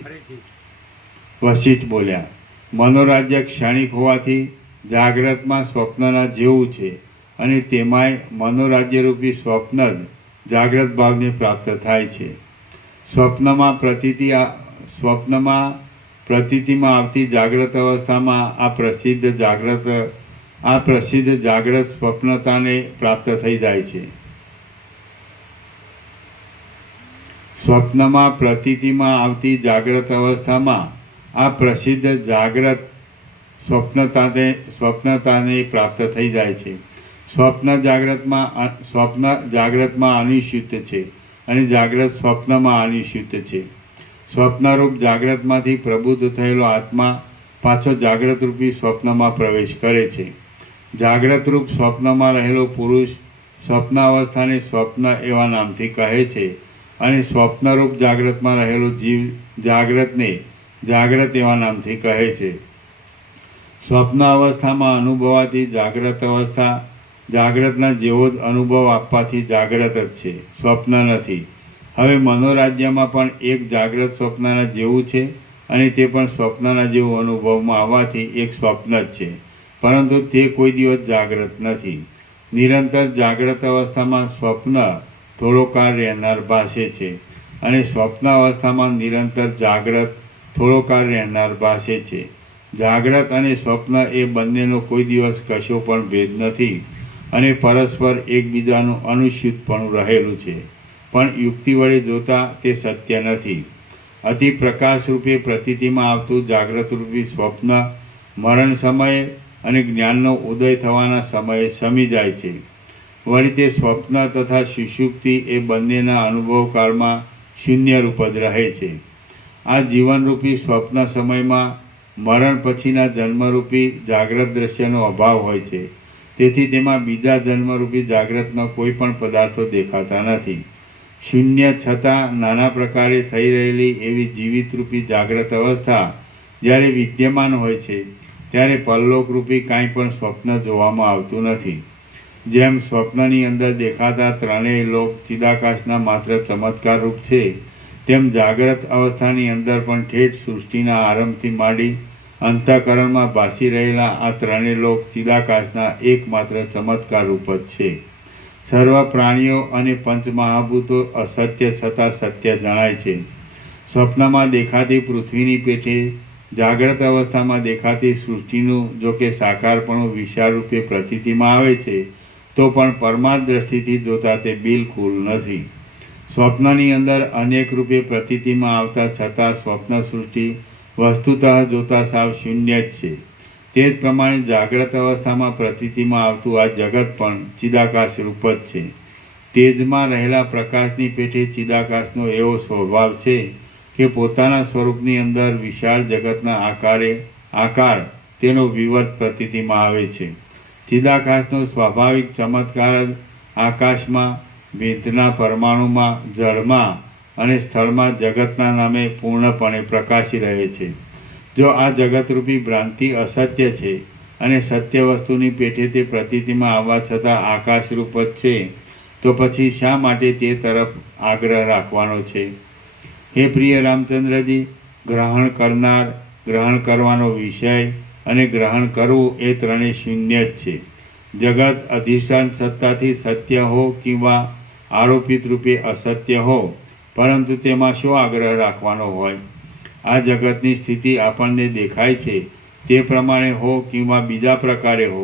વશિષ્ઠ બોલ્યા, મનોરાજ્ય ક્ષણિક હોવાથી જાગ્રતમાં સ્વપ્નના જેવું છે અને તેમાંય મનોરાજ્યરૂપી સ્વપ્ન જ જાગ્રત ભાવને પ્રાપ્ત થાય છે. સ્વપ્નમાં પ્રતીતિમાં આવતી જાગ્રત અવસ્થામાં આ પ્રસિદ્ધ જાગ્રત સ્વપ્નતાને પ્રાપ્ત થઈ જાય છે. સ્વપ્નમાં પ્રતીતિમાં આવતી જાગ્રત અવસ્થામાં આ પ્રસિદ્ધ જાગ્રત સ્વપ્નતાને પ્રાપ્ત થઈ જાય છે. સ્વપ્ન જાગ્રતમાં અનિશ્ચિત છે અને જાગ્રત સ્વપ્નમાં અનિશ્ચિત છે. સ્વપ્નરૂપ જાગ્રતમાંથી પ્રબુદ્ધ થયેલો આત્મા પાછો જાગ્રતરૂપી સ્વપ્નમાં પ્રવેશ કરે છે. જાગ્રતરૂપ સ્વપ્નમાં રહેલો પુરુષ સ્વપ્નાવસ્થાને સ્વપ્ન એવા નામથી કહે છે અને સ્વપ્નરૂપ જાગ્રતમાં રહેલો જીવ જાગ્રતને જાગ્રત એવા નામથી કહે છે. સ્વપ્ન અવસ્થામાં અનુભવાતી જાગ્રત અવસ્થા જાગ્રતના જેવો જ અનુભવ આપવાથી જાગ્રત જ છે, સ્વપ્ન નથી. હવે મનોરાજ્યમાં પણ એક જાગ્રત સ્વપ્નના જેવું છે અને તે પણ સ્વપ્નના જેવું અનુભવમાં આવવાથી એક સ્વપ્ન જ છે, પરંતુ તે કોઈ દિવસ જાગ્રત નથી. નિરંતર જાગ્રત અવસ્થામાં સ્વપ્ન થોડો કાળ રહેનાર ભાસે છે અને સ્વપ્ન અવસ્થામાં નિરંતર જાગ્રત થોડો કાળ રહેનાર ભાસે છે. જાગ્રત અને સ્વપ્ન એ બંનેનો કોઈ દિવસ કશો પણ ભેદ નથી અને પરસ્પર એકબીજાનું અનુસ્યુતપણું રહેલું છે, પણ યુક્તિ વડે જોતા તે સત્ય નથી. અતિ પ્રકાશરૂપે પ્રતીતિમાં આવતું જાગ્રતરૂપી સ્વપ્ન મરણ સમયે અને જ્ઞાનનો ઉદય થવાના સમયે શમી જાય છે. વળી તે સ્વપ્ન તથા સુષુપ્તિ એ બંનેના અનુભવકાળમાં શૂન્યરૂપ જ રહે છે. આ જીવનરૂપી સ્વપ્ન સમયમાં મરણ પછીના જન્મરૂપી જાગ્રત દ્રશ્યનો અભાવ હોય છે, તેથી તેમાં બીજા જન્મરૂપી જાગ્રતનો કોઈ પણ પદાર્થો દેખાતા નથી. શૂન્ય છતાં નાના પ્રકારે થઈ રહેલી એવી જીવિતરૂપી જાગ્રત અવસ્થા જ્યારે વિદ્યમાન હોય છે ત્યારે પરલોકરૂપી કાંઈ પણ સ્વપ્ન જોવામાં આવતું નથી. જેમ સ્વપ્નની અંદર દેખાતા ત્રણેય લોક ચિદાકાશના માત્ર ચમત્કાર રૂપ છે, તેમ જાગ્રત અવસ્થાની અંદર પણ ઠેઠ સૃષ્ટિના આરંભથી માંડી અંતઃકરણમાં ભાસી રહેલા આ ત્રણેય લોક ચિદાકાશના એકમાત્ર ચમત્કાર રૂપ જ છે. સર્વ પ્રાણીઓ અને પંચમહાભૂતો અસત્ય છતાં સત્ય જણાય છે. સ્વપ્નમાં દેખાતી પૃથ્વીની પેઠે જાગ્રત અવસ્થામાં દેખાતી સૃષ્ટિનું જો કે સાકારપણું વિશાળ રૂપે પ્રતીતિમાં આવે છે, તો પણ પરમાર્થ દ્રષ્ટિથી જોતા તે બિલકુલ નથી. સ્વપ્નની અંદર અનેક રૂપે પ્રતીતિમાં આવતા છતાં સ્વપ્ન સૃષ્ટિ વસ્તુતઃ જોતા સાવ શૂન્ય જ છે. તે જ પ્રમાણે જાગ્રત અવસ્થામાં પ્રતીતિમાં આવતું આ જગત પણ ચિદાકાશ રૂપ જ છે. તેજમાં રહેલા પ્રકાશની પેઠે ચિદાકાશનો એવો સ્વભાવ છે કે પોતાના સ્વરૂપની અંદર વિશાળ જગતના આકાર તેનો વિવર્ત પ્રતીતિમાં આવે છે. ચિદાકાશનો સ્વાભાવિક ચમત્કાર જ આકાશમાં, ભેદના પરમાણુમાં, જળમાં અને સ્થળમાં જગતના નામે પૂર્ણપણે પ્રકાશી રહે છે. જો આ જગતરૂપી ભ્રાંતિ અસત્ય છે અને સત્ય વસ્તુની પેઠે તે પ્રતીતિમાં આવવા છતાં આકાશરૂપ જ છે, તો પછી શા માટે તે તરફ આગ્રહ રાખવાનો છે? હે પ્રિય રામચંદ્રજી, ગ્રહણ કરનાર, ગ્રહણ કરવાનો વિષય અને ગ્રહણ કરવું એ ત્રણેય શૂન્ય જ છે. જગત અધિષ્ઠાન સત્તાથી સત્ય હો કિંવા આરોપિત રૂપે અસત્ય હો, પરંતુ તેમાં શો આગ્રહ રાખવાનો હોય? આ જગતની સ્થિતિ આપણને દેખાય છે તે પ્રમાણે હો કિંવા બીજા પ્રકારે હો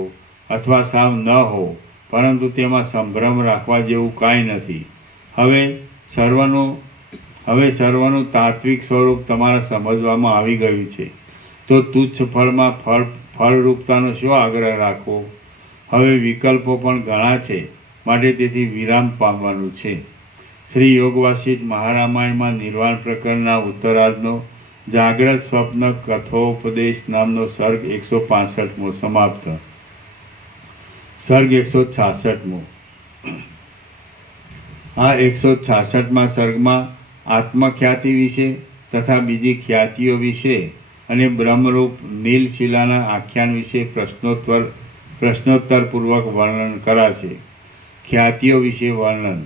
અથવા સાવ ન હો, પરંતુ તેમાં સંભ્રમ રાખવા જેવું કાંઈ નથી. હવે સર્વનું તાત્વિક સ્વરૂપ તમારા સમજવામાં આવી ગયું છે, તો તુચ્છ ફળમાં ફળરૂપતાનો શો આગ્રહ રાખવો? હવે વિકલ્પો પણ ઘણા છે, માટે તેથી વિરામ પામવાનું છે. શ્રી યોગ વાસિષ્ઠ મહારામાયણમાં નિર્વાણ પ્રકરણના ઉત્તરાર્ધનો જાગ્રત સ્વપ્ન કથોપદેશ નામનો સર્ગ 165મો સમાપ્ત. સર્ગ 166મો. આ 166મા સર્ગમાં આત્મખ્યાતિ વિશે તથા બીજી ખ્યાતિઓ વિશે અને બ્રહ્મરૂપ નીલશિલાના આખ્યાન વિશે પ્રશ્નોત્તરપૂર્વક વર્ણન કરાશે. ખ્યાતિઓ વિશે વર્ણન.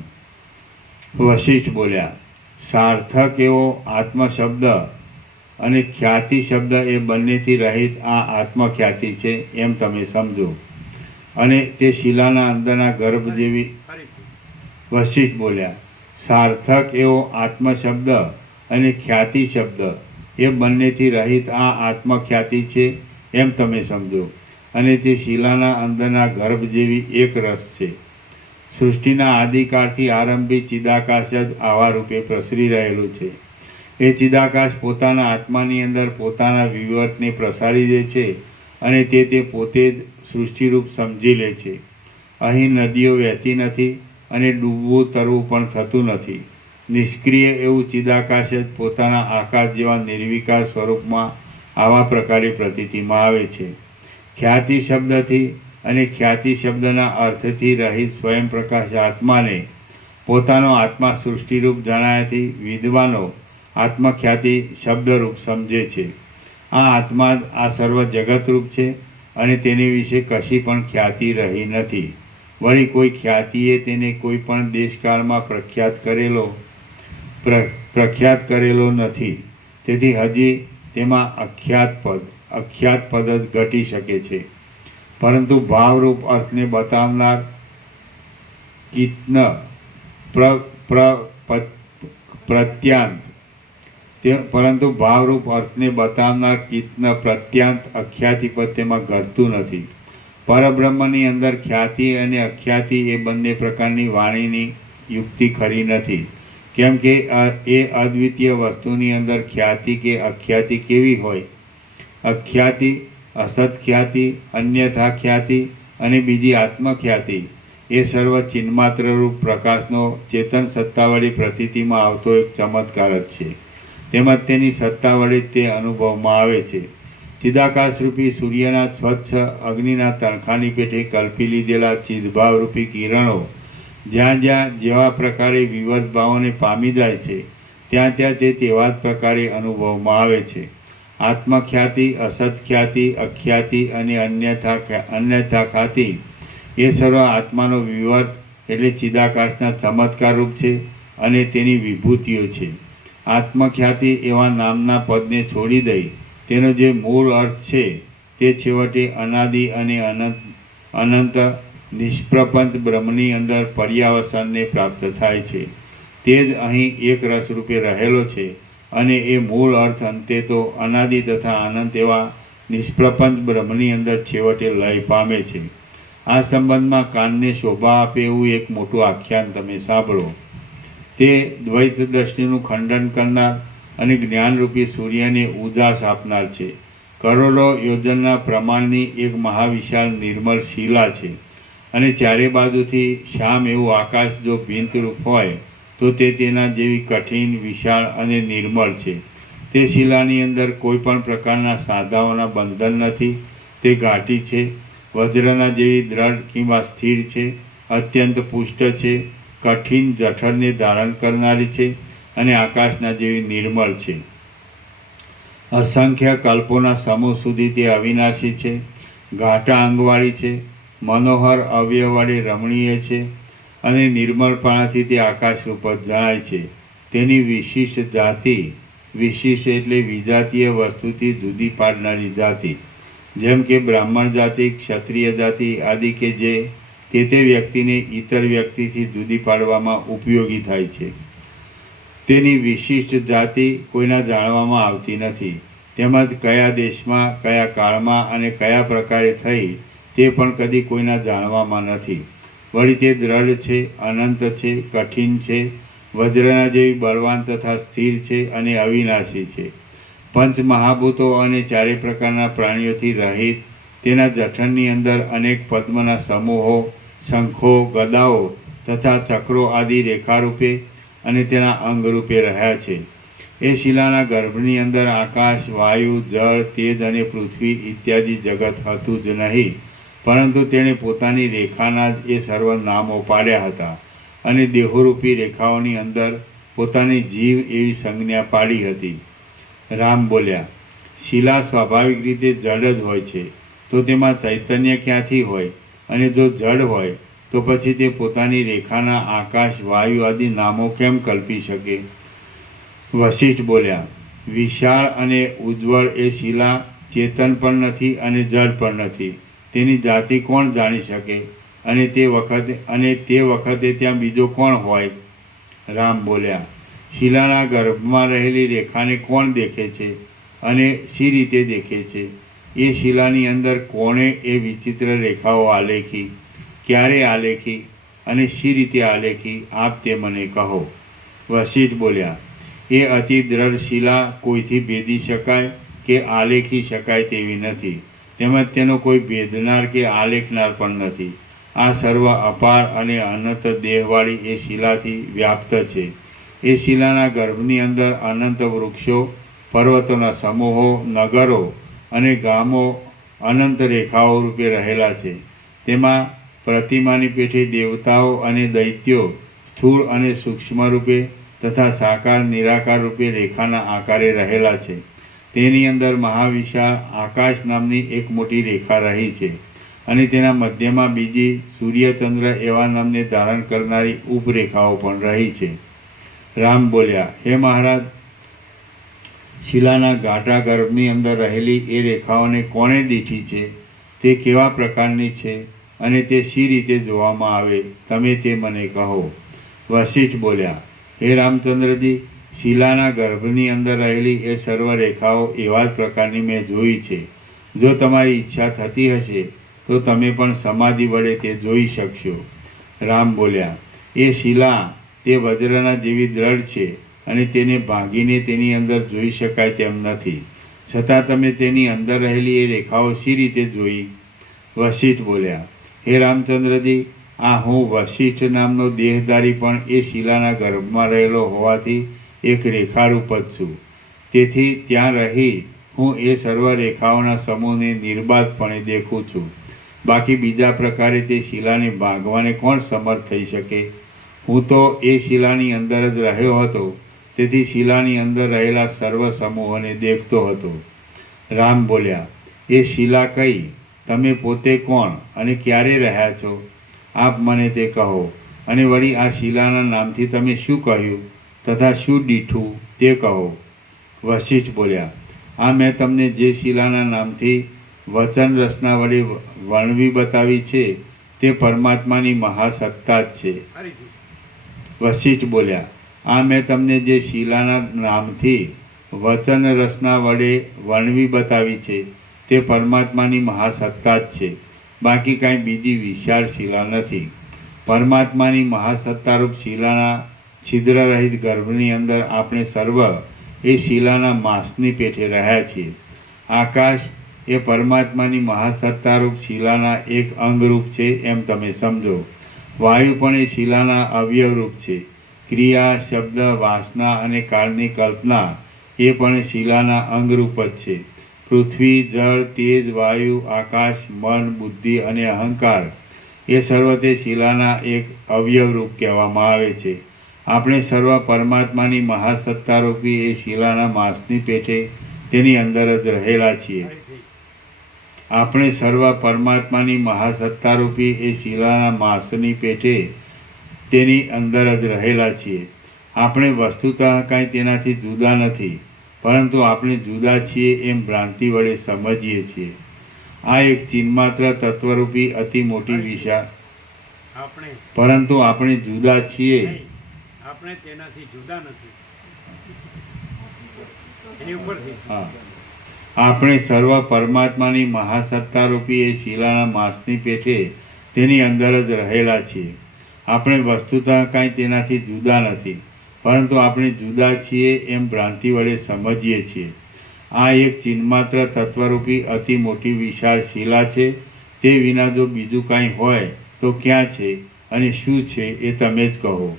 વશિષ્ઠ બોલ્યા, સાર્થક એવો આત્મશબ્દ અને ખ્યાતિ શબ્દ એ બંનેથી રહિત આ આત્મખ્યાતિ છે એમ તમે સમજો, અને તે શિલાના અંદરના ગર્ભ જેવી. વશિષ્ઠ બોલ્યા, સાર્થક એવો આત્મશબ્દ અને ખ્યાતિ શબ્દ એ બંનેથી રહિત આ આત્મખ્યાતિ છે એમ તમે સમજો, અને તે શિલાના અંદરના ગર્ભ જેવી એક રસ છે. સૃષ્ટિના આદિકાળથી આરંભી ચિદાકાશ જ આવા રૂપે પ્રસરી રહેલું છે. એ ચિદાકાશ પોતાના આત્માની અંદર પોતાના વિવર્તને પ્રસારી દે છે અને તે પોતે જ સૃષ્ટિરૂપ સમજી લે છે. અહીં નદીઓ વહેતી નથી અને ડૂબવું તરવું પણ થતું નથી. નિષ્ક્રિય એવું ચિદાકાશ જ પોતાના આકાશ જેવા નિર્વિકાર સ્વરૂપમાં આવા પ્રકારે પ્રતીતિમાં આવે છે. ખ્યાતિ શબ્દથી અને ખ્યાતિ શબ્દના અર્થથી રહિત સ્વયં પ્રકાશ આત્માને પોતાનો આત્મા સૃષ્ટિરૂપ જણાયાથી વિદ્વાનો આત્મખ્યાતિ શબ્દરૂપ સમજે છે. આ આત્મા આ સર્વ જગતરૂપ છે અને તેની વિશે કશી પણ ખ્યાતિ રહી નથી. વળી કોઈ ખ્યાતિએ તેને કોઈ પણ દેશકાળમાં પ્રખ્યાત કરેલો નથી. તેથી હજી તેમાં અખ્યાત પદ જ ઘટી શકે છે. પરંતુ ભાવરૂપ અર્થને બતાવનાર કિત્ન પ્રત્યાંત અખ્યાતિપદ તેમાં ઘટતું નથી. પરબ્રહ્મની અંદર ખ્યાતિ અને અખ્યાતિ એ બંને પ્રકારની વાણીની યુક્તિ ખરી નથી. કેમ કે એ અદ્વિતીય વસ્તુની અંદર ખ્યાતિ કે અખ્યાતિ કેવી હોય? અખ્યાતિ, અસત્ખ્યાતિ, અન્યથા ખ્યાતિ અને બીજી આત્મખ્યાતિ એ સર્વ ચિન્માત્ર રૂપ પ્રકાશનો ચેતન સત્તા વડે પ્રતીતિમાં આવતો એક ચમત્કાર જ છે. તેમજ તેની સત્તા વડે તે અનુભવમાં આવે છે. ચિદાકાશરૂપી સૂર્યના સ્વચ્છ અગ્નિના તણખાની પેઠે કલ્પી લીધેલા ચિદભાવરૂપી કિરણો જ્યાં જ્યાં જેવા પ્રકારે વિવર્ત ભાવોને પામી જાય છે ત્યાં ત્યાં તે તેવા જ પ્રકારે અનુભવમાં આવે છે. આત્મખ્યાતિ, અસત્ખ્યાતિ, અખ્યાતિ અને અન્યથા ખ્યાતિ એ સર્વ આત્માનો વિવર્ત એટલે ચિદાકાશના ચમત્કાર રૂપ છે અને તેની વિભૂતિઓ છે. આત્મખ્યાતિ એવા નામના પદને છોડી દઈ તેનો જે મૂળ અર્થ છે તે છેવટે અનાદિ અને અનંત નિષ્પ્રપંચ બ્રહ્મની અંદર પર્યાવસાનને પ્રાપ્ત થાય છે. તે જ અહીં એક રસ રૂપે રહેલો છે અને એ મૂળ અર્થ અંતે તો અનાદિ તથા અનંત એવા નિષ્પ્રપંચ બ્રહ્મની અંદર છેવટે લય પામે છે. આ સંબંધમાં કાનને શોભા આપે એવું એક મોટું આખ્યાન તમે સાંભળો. તે દ્વૈત દ્રષ્ટિનું ખંડન કરનાર અને જ્ઞાનરૂપી સૂર્યને ઉદાસ આપનાર છે. કરોડો યોજનના પ્રમાણની એક મહાવિશાળ નિર્મળ શિલા છે અને ચારે બાજુથી શ્યામ એવું આકાશ જો ભીંતરૂપ હોય તો તે તેના જેવી કઠિન, વિશાળ અને નિર્મળ છે. તે શિલાની અંદર કોઈ પણ પ્રકારના સાંધાઓના બંધન નથી. તે ઘાટી છે, વજ્રના જેવી દ્રઢ કિંવા સ્થિર છે, અત્યંત પુષ્ટ છે, કઠિન જઠરને ધારણ કરનારી છે અને આકાશના જેવી નિર્મળ છે. અસંખ્ય કલ્પોના સમૂહ સુધી તે અવિનાશી છે, ઘાટા અંગવાળી છે, મનોહર અવયવ વડે રમણીય છે અને નિર્મળપણાથી તે આકાશરૂપ જ જણાય છે. તેની વિશિષ્ટ જાતિ, વિશિષ્ટ એટલે વિજાતીય વસ્તુથી જુદી પાડનારી જાતિ, જેમ કે બ્રાહ્મણ જાતિ, ક્ષત્રિય જાતિ આદિ કે જે તે વ્યક્તિને ઇતર વ્યક્તિથી જુદી પાડવામાં ઉપયોગી થાય છે. તેની વિશિષ્ટ જાતિ કોઈના જાણવામાં આવતી નથી. તેમજ કયા દેશમાં, કયા કાળમાં અને કયા પ્રકારે થઈ તે પણ કદી કોઈના જાણવામાં નથી. વળી તે દ્રઢ છે, અનંત છે, કઠિન છે, વજ્રના જેવી બળવાન તથા સ્થિર છે અને અવિનાશી છે. પંચ મહાભૂતો અને ચારે પ્રકારના પ્રાણીઓથી રહિત તેના જઠરની અંદર અનેક પદ્મના સમૂહો, શંખો, ગદાઓ તથા ચક્રો આદિ રેખારૂપે અને તેના અંગરૂપે રહ્યા છે. એ શિલાના ગર્ભની અંદર આકાશ, વાયુ, જળ, તેજ અને પૃથ્વી ઇત્યાદિ જગત હતું જ નહીં, પરંતુ તેણે પોતાની રેખાના જ એ સર્વ નામો પાડ્યા હતા અને દેહોરૂપી રેખાઓની અંદર પોતાની જીવ એવી સંજ્ઞા પાડી હતી. રામ બોલ્યા, શિલા સ્વાભાવિક રીતે જડ જ હોય છે, તો તેમાં ચૈતન્ય ક્યાંથી હોય? અને જો જડ હોય તો પછી તે પોતાની રેખાના આકાશ, વાયુ આદિ નામો કેમ કલ્પી શકે? વશિષ્ઠ બોલ્યા, વિશાળ અને ઉજ્જવળ એ શિલા ચેતન પણ નથી અને જડ પણ નથી. તેની જાતિ કોણ જાણી શકે? અને તે વખતે ત્યાં બીજો કોણ હોય? રામ બોલ્યા, શિલાના ગર્ભમાં રહેલી રેખાને કોણ દેખે છે અને શી રીતે દેખે છે? એ શિલાની અંદર કોણે એ વિચિત્ર રેખાઓ આલેખી, ક્યારે આલેખી અને શી રીતે આલેખી? આપ તે મને કહો. વશિષ્ઠ બોલ્યા, એ અતિ દ્રઢ શિલા કોઈથી ભેદી શકાય કે આલેખી શકાય તેવી નથી. તેમજ તેનો કોઈ ભેદનાર કે આલેખનાર પણ નથી. આ સર્વ અપાર અને અનંત દેહવાળી એ શિલાથી વ્યાપ્ત છે. એ શિલાના ગર્ભની અંદર અનંત વૃક્ષો, પર્વતોના સમૂહો, નગરો અને ગામો અનંત રેખાઓ રૂપે રહેલા છે. તેમાં પ્રતિમાની પેઠે દેવતાઓ અને દૈત્યો સ્થૂળ અને સૂક્ષ્મ રૂપે તથા સાકાર નિરાકાર રૂપે રેખાના આકારે રહેલા છે. તેની અંદર મહાવિશાળ આકાશ નામની એક મોટી રેખા રહી છે અને તેના મધ્યમાં બીજી સૂર્યચંદ્ર એવા નામને ધારણ કરનારી ઉપરેખાઓ પણ રહી છે. રામ બોલ્યા, હે મહારાજ, શિલાના ગાઢા ગર્ભની અંદર રહેલી એ રેખાઓને કોણે દીઠી છે, તે કેવા પ્રકારની છે અને તે શી રીતે જોવામાં આવે, તમે તે મને કહો. વશિષ્ઠ બોલ્યા, હે રામચંદ્રજી, શિલાના ગર્ભની અંદર રહેલી એ સર્વ રેખાઓ એવા જ પ્રકારની મેં જોઈ છે. જો તમારી ઈચ્છા થતી હશે તો તમે પણ સમાધિ વડે તે જોઈ શકશો. રામ બોલ્યા, એ શિલા તે વજ્રના જેવી દ્રઢ છે અને તેને ભાંગીને તેની અંદર જોઈ શકાય તેમ નથી. છતાં તમે તેની અંદર રહેલી એ રેખાઓ શી રીતે જોઈ? વશિષ્ઠ બોલ્યા, હે રામચંદ્રજી, આ હું વશિષ્ઠ નામનો દેહધારી પણ એ શિલાના ગર્ભમાં રહેલો હોવાથી એક રેખારૂપ જ છું. તેથી ત્યાં રહી હું એ સર્વ રેખાઓના સમૂહને નિર્બાધપણે દેખું છું. બાકી બીજા પ્રકારે તે શિલાને ભાંગવાને કોણ સમર્થ થઈ શકે? હું તો એ શિલાની અંદર જ રહ્યો હતો, તેથી શિલાની અંદર રહેલા સર્વ સમૂહોને દેખતો હતો. રામ બોલ્યા, એ શિલા કઈ? તમે પોતે કોણ અને ક્યારે રહ્યા છો? આપ મને તે કહો. અને વળી આ શિલાના નામથી તમે શું કહ્યું તથા શું દીઠું તે કહો. વશિષ્ઠ બોલ્યા, આ મેં તમને જે શિલાના નામથી વચન રચના વડે વર્ણવી બતાવી છે તે પરમાત્માની મહાસત્તા જ છે. વશિષ્ઠ બોલ્યા, આ મેં તમને જે શિલાના નામથી વચન રચના વડે વર્ણવી બતાવી છે તે પરમાત્માની મહાસત્તા જ છે. બાકી કાંઈ બીજી વિશાળ શિલા નથી. પરમાત્માની મહાસત્તારૂપ શિલાના છિદ્રરહિત ગર્ભની અંદર આપણે સર્વ એ શિલાના માસની પેઠે રહ્યા છીએ. આકાશ એ પરમાત્માની મહાસત્તારૂપ શિલાના એક અંગરૂપ છે એમ તમે સમજો. વાયુ પણ એ શિલાના અવયવરૂપ છે. ક્રિયા, શબ્દ, વાસના અને કાળની કલ્પના એ પણ શિલાના અંગરૂપ જ છે. પૃથ્વી, જળ, તેજ, વાયુ, આકાશ, મન, બુદ્ધિ અને અહંકાર એ સર્વ તે શિલાના એક અવયવરૂપ કહેવામાં આવે છે. આપણે સર્વ પરમાત્માની મહાસત્તારૂપી એ શિલાના માસની પેઠે તેની અંદર જ રહેલા છીએ. આપણે સર્વ પરમાત્માની મહાસત્તારૂપી એ શિલાના માસની પેઠે તેની અંદર જ રહેલા છીએ. આપણે વસ્તુતઃ કાંઈ તેનાથી જુદા નથી, પરંતુ આપણે જુદા છીએ એમ ભ્રાંતિ વડે સમજીએ છીએ. આ એક ચિન્માત્ર તત્વરૂપી અતિ મોટી વિશાળ, પરંતુ આપણે જુદા છીએ. આપણે તેનાથી જુદા નથી. એની ઉપરથી હા, આપણે સર્વ પરમાત્માની મહાસત્તારૂપી એ શિલાના માસની પેઠે તેની અંદર જ રહેલા છીએ. આપણે વસ્તુતઃ કાંઈ તેનાથી જુદા નથી, પરંતુ આપણે જુદા છીએ એમ ભ્રાંતિ વડે સમજીએ છીએ. આ એક ચિન્માત્ર તત્વરૂપી અતિ મોટી વિશાળ શિલા છે. તે વિના જો બીજું કાંઈ હોય તો ક્યાં છે અને શું છે એ તમે જ કહો.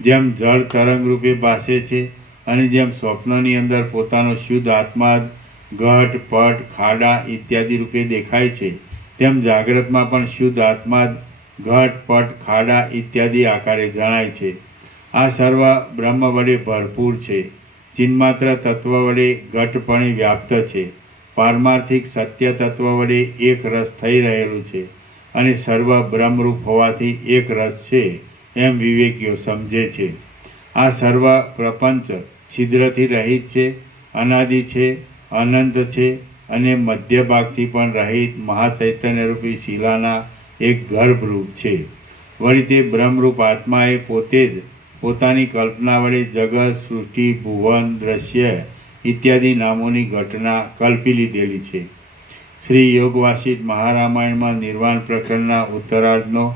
જેમ જળ તરંગ રૂપે ભાસે છે અને જેમ સ્વપ્નની અંદર પોતાનો શુદ્ધ આત્મા ઘટ, પટ, ખાડા ઇત્યાદિ રૂપે દેખાય છે, તેમ જાગ્રતમાં પણ શુદ્ધ આત્મા ઘટ, પટ, ખાડા ઇત્યાદિ આકારે જણાય છે. આ સર્વ બ્રહ્મ વડે ભરપૂર છે. ચિન્માત્ર તત્વ વડે ઘટપણે વ્યાપ્ત છે. પારમાર્થિક સત્ય તત્વ વડે એક રસ થઈ રહેલું છે અને સર્વ બ્રહ્મરૂપ હોવાથી એક રસ છે એમ વિવેકીઓ સમજે છે. આ સર્વ પ્રપંચ છિદ્રથી રહિત છે, અનાદિ છે, અનંત છે અને મધ્ય ભાગથી પણ રહિત મહાચૈતન્યરૂપી શિલાના એક ગર્ભરૂપ છે. વળી તે બ્રહ્મરૂપ આત્માએ પોતે જ પોતાની કલ્પના વડે જગત, સૃષ્ટિ, ભુવન, દ્રશ્ય ઇત્યાદિ નામોની ઘટના કલ્પી લીધેલી છે. શ્રી યોગ વાસિષ્ઠ મહારામાયણમાં નિર્વાણ પ્રકરણના ઉત્તરાર્ધનો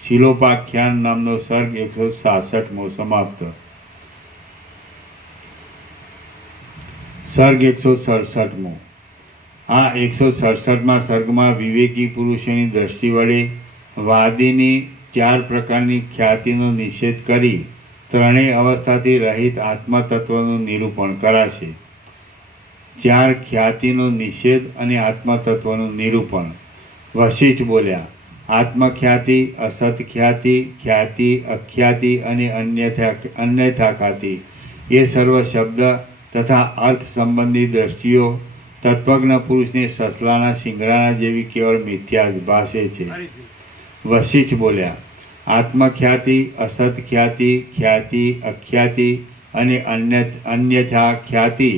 શિલોપાખ્યાન નામનો સર્ગ 166મો સમાપ્ત. સર્ગ 167મો. આ 167મા સર્ગમાં વિવેકી પુરુષોની દ્રષ્ટિ વડે વાદીની 4 પ્રકારની ખ્યાતિનો નિષેધ કરી ત્રણેય અવસ્થાથી રહિત આત્મતત્વનું નિરૂપણ કરાશે. 4 ખ્યાતિનો નિષેધ અને આત્મતત્વનું નિરૂપણ. વશિષ્ઠ બોલ્યા, આત્મખ્યાતિ, અસત ખ્યાતિ, ખ્યાતિ, અખ્યાતિ અને અન્યથા ખ્યાતિ એ સર્વ શબ્દ તથા અર્થ સંબંધી દ્રષ્ટિઓ તત્વજ્ઞ પુરુષને સસલાના શિંગડાના જેવી કેવળ મિથ્યા જ ભાસે છે. ફરીથી. વશિષ્ઠ બોલ્યા, આત્મખ્યાતિ, અસત ખ્યાતિ, ખ્યાતિ, અખ્યાતિ અને અન્યથા ખ્યાતિ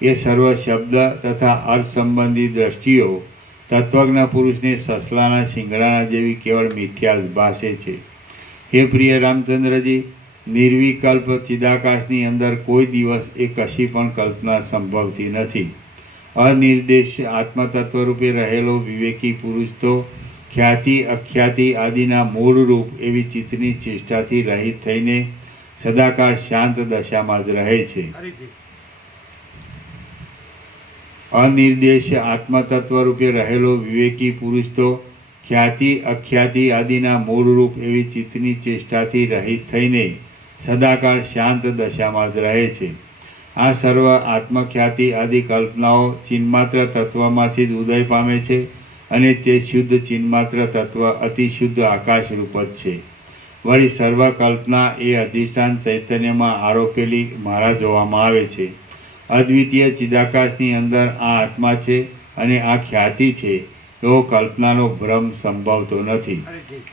એ સર્વ શબ્દ તથા અર્થ સંબંધી દ્રષ્ટિઓ તત્વજ્ઞ પુરુષને સસલાના શિંગડાના જેવી કેવળ મિથ્યા જ ભાસે છે. હે પ્રિય રામચંદ્રજી, નિર્વિકલ્પ ચિદાકાશની અંદર કોઈ દિવસ એ કશી પણ કલ્પના સંભવતી નથી. અનિર્દેશ આત્મતત્વ રૂપે રહેલો વિવેકી પુરુષ તો ખ્યાતિ, અખ્યાતિ આદિના મૂળ રૂપ એવી ચિત્તની ચેષ્ટાથી રહિત થઈને સદાકાળ શાંત દશામાં જ રહે છે. ફરીથી. અનિર્દેશ આત્મતત્વ રૂપે રહેલો વિવેકી પુરુષ તો ખ્યાતિ, અખ્યાતિ આદિના મૂળ રૂપ એવી ચિત્તની ચેષ્ટાથી રહિત થઈને સદાકાળ શાંત દશામાં જ રહે છે. આ સર્વ આત્મખ્યાતિ આદિ કલ્પનાઓ ચિન્માત્ર તત્વમાંથી જ ઉદય પામે છે અને તે શુદ્ધ ચિન્માત્ર તત્વ અતિશુદ્ધ આકાશરૂપ જ છે. વળી સર્વ કલ્પના એ અધિષ્ઠાન ચૈતન્યમાં આરોપેલી મારા જોવામાં આવે છે. અદ્વિતીય ચિદાકાશની અંદર આ આત્મા છે અને આ ખ્યાતિ છે એવો કલ્પનાનો ભ્રમ સંભવતો નથી. ફરીથી.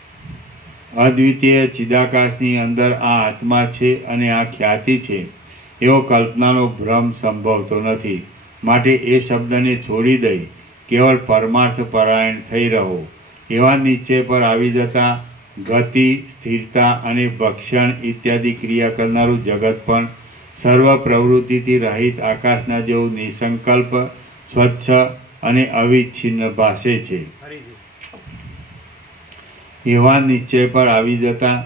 અદ્વિતીય ચિદાકાશની અંદર આ આત્મા છે અને આ ખ્યાતિ છે એવો કલ્પનાનો ભ્રમ સંભવતો નથી. માટે એ શબ્દને છોડી દઈ કેવળ પરમાર્થ પરાયણ થઈ રહો. એવા નિશ્ચય પર આવી જતા ગતિ, સ્થિરતા અને ભક્ષણ ઇત્યાદિ ક્રિયા કરનારું જગત પણ સર્વ પ્રવૃત્તિથી રહિત આકાશના જેવું નિસંકલ્પ, સ્વચ્છ અને અવિચ્છિન્ન ભાસે છે. ફરીથી. એવા નિશ્ચય પર આવી જતા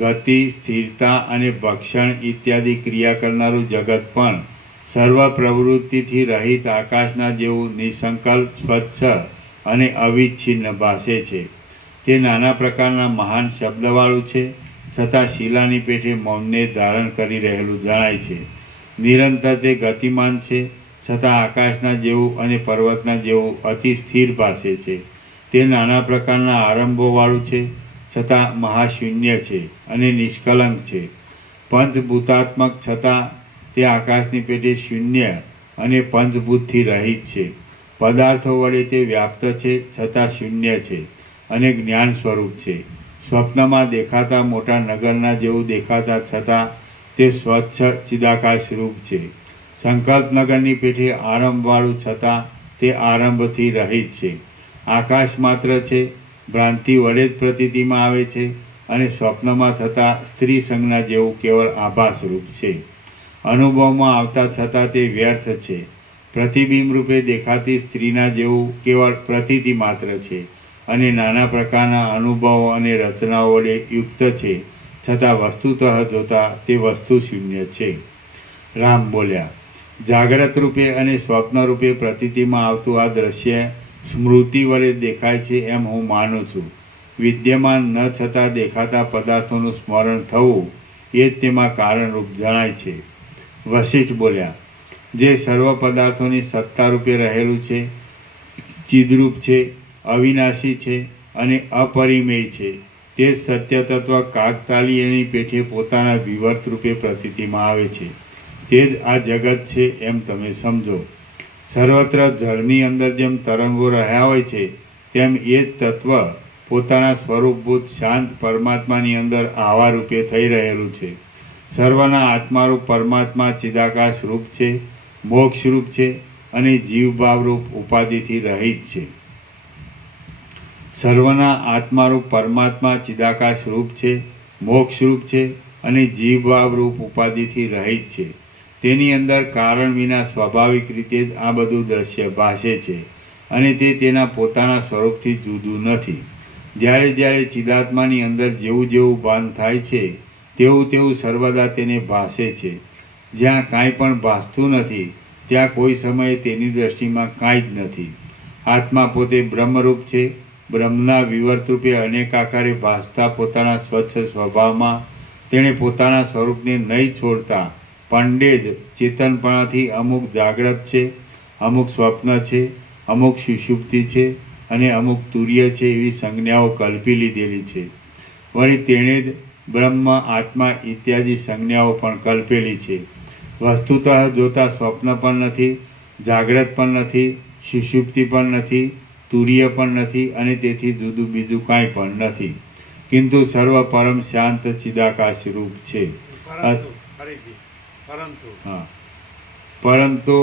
ગતિ, સ્થિરતા અને ભક્ષણ ઇત્યાદિ ક્રિયા કરનારું જગત પણ સર્વ પ્રવૃત્તિથી રહિત આકાશના જેવું નિસંકલ્પ, સ્વચ્છ અને અવિચ્છિન્ન ભાસે છે. તે નાના પ્રકારના મહાન શબ્દવાળું છે, છતાં શિલાની પેઠે મૌનને ધારણ કરી રહેલું જણાય છે. નિરંતર તે ગતિમાન છે, છતાં આકાશના જેવું અને પર્વતના જેવું અતિ સ્થિર ભાસે છે. તે નાના પ્રકારના આરંભોવાળું છે, છતાં મહાશૂન્ય છે અને નિષ્કલંક છે. પંચભૂતાત્મક છતાં તે આકાશની પેટે શૂન્ય અને પંચભૂતથી રહિત છે. પદાર્થો વડે તે વ્યાપ્ત છે, છતાં શૂન્ય છે અને જ્ઞાન સ્વરૂપ છે. સ્વપ્નમાં દેખાતા મોટા નગરના જેવું દેખાતા છતાં તે સ્વચ્છ ચિદાકાશ રૂપ છે. સંકલ્પ નગરની પેઠે આરંભવાળું છતાં તે આરંભથી રહિત છે. આકાશ માત્ર છે, ભ્રાંતિ વડે જ પ્રતીતિમાં આવે છે અને સ્વપ્નમાં થતા સ્ત્રી સંજ્ઞા જેવું કેવળ આભાસ રૂપ છે. અનુભવમાં આવતા છતાં તે વ્યર્થ છે. પ્રતિબિંબ રૂપે દેખાતી સ્ત્રીના જેવું કેવળ પ્રતીતિ માત્ર છે અને નાના પ્રકારના અનુભવો અને રચનાઓ વડે યુક્ત છે, છતાં વસ્તુતઃ જોતા તે વસ્તુ શૂન્ય છે. રામ બોલ્યા, જાગ્રત રૂપે અને સ્વપ્ન રૂપે પ્રતીતિમાં આવતું આ દ્રશ્ય સ્મૃતિ વડે દેખાય છે એમ હું માનું છું. વિદ્યમાન ન છતાં દેખાતા પદાર્થોનું સ્મરણ થવું એ જ તેમાં કારણરૂપ જણાય છે. વશિષ્ઠ બોલ્યા, જે સર્વ પદાર્થોની સત્તા રૂપે રહેલું છે, ચિદરૂપ છે, અવિનાશી છે અને અપરિમેય છે, તે જ સત્ય તત્વ કાકતાલીયની પેઠે પોતાના વિવર્ત રૂપે પ્રતીતિમાં આવે છે. તે જ આ જગત છે એમ તમે સમજો. સર્વત્ર જળની અંદર જેમ તરંગો રહ્યા હોય છે, તેમ એ જ તત્વ પોતાના સ્વરૂપભૂત શાંત પરમાત્માની અંદર આવા રૂપે થઈ રહેલું છે. સર્વના આત્મારૂપ પરમાત્મા ચિદાકાશ રૂપ છે, મોક્ષરૂપ છે અને જીવભાવરૂપ ઉપાધિથી રહિત છે. સર્વના આત્મારૂપ પરમાત્મા ચિદાકાશ રૂપ છે, મોક્ષરૂપ છે અને જીવભાવરૂપ ઉપાધિથી રહિત છે. તેની અંદર કારણ વિના સ્વાભાવિક રીતે જ આ બધું દ્રશ્ય ભાસે છે અને તે તેના પોતાના સ્વરૂપથી જુદું નથી. જ્યારે જ્યારે ચિદાત્માની અંદર જેવું જેવું ભાન થાય છે, તેવું તેવું સર્વદા તેને ભાસે છે. જ્યાં કાંઈ પણ ભાસતું નથી, ત્યાં કોઈ સમયે તેની દ્રષ્ટિમાં કાંઈ જ નથી. આત્મા પોતે બ્રહ્મરૂપ છે. બ્રહ્મના વિવર્ત રૂપે અનેક આકારે ભાસતા પોતાના સ્વચ્છ સ્વભાવમાં તેણે પોતાના સ્વરૂપને નહીં છોડતા પંડે જ ચેતનપણાથી અમુક જાગ્રત છે, અમુક સ્વપ્ન છે, અમુક સુષુપ્તિ છે અને અમુક તુર્ય છે એવી સંજ્ઞાઓ કલ્પી લીધેલી છે. વળી તેણે જ બ્રહ્મ, આત્મા ઇત્યાદિ સંજ્ઞાઓ પણ કલ્પેલી છે. વસ્તુતઃ જોતા સ્વપ્ન પણ નથી, જાગ્રત પણ નથી, સુષુપ્તિ પણ નથી, તુરીય પણ નથી અને તેથી જુદું બીજું કાંઈ પણ નથી, કિંતુ સર્વ પરમ શાંત ચિદાકાશ રૂપ છે. પરંતુ ફરીથી પરંતુ હા, પરંતુ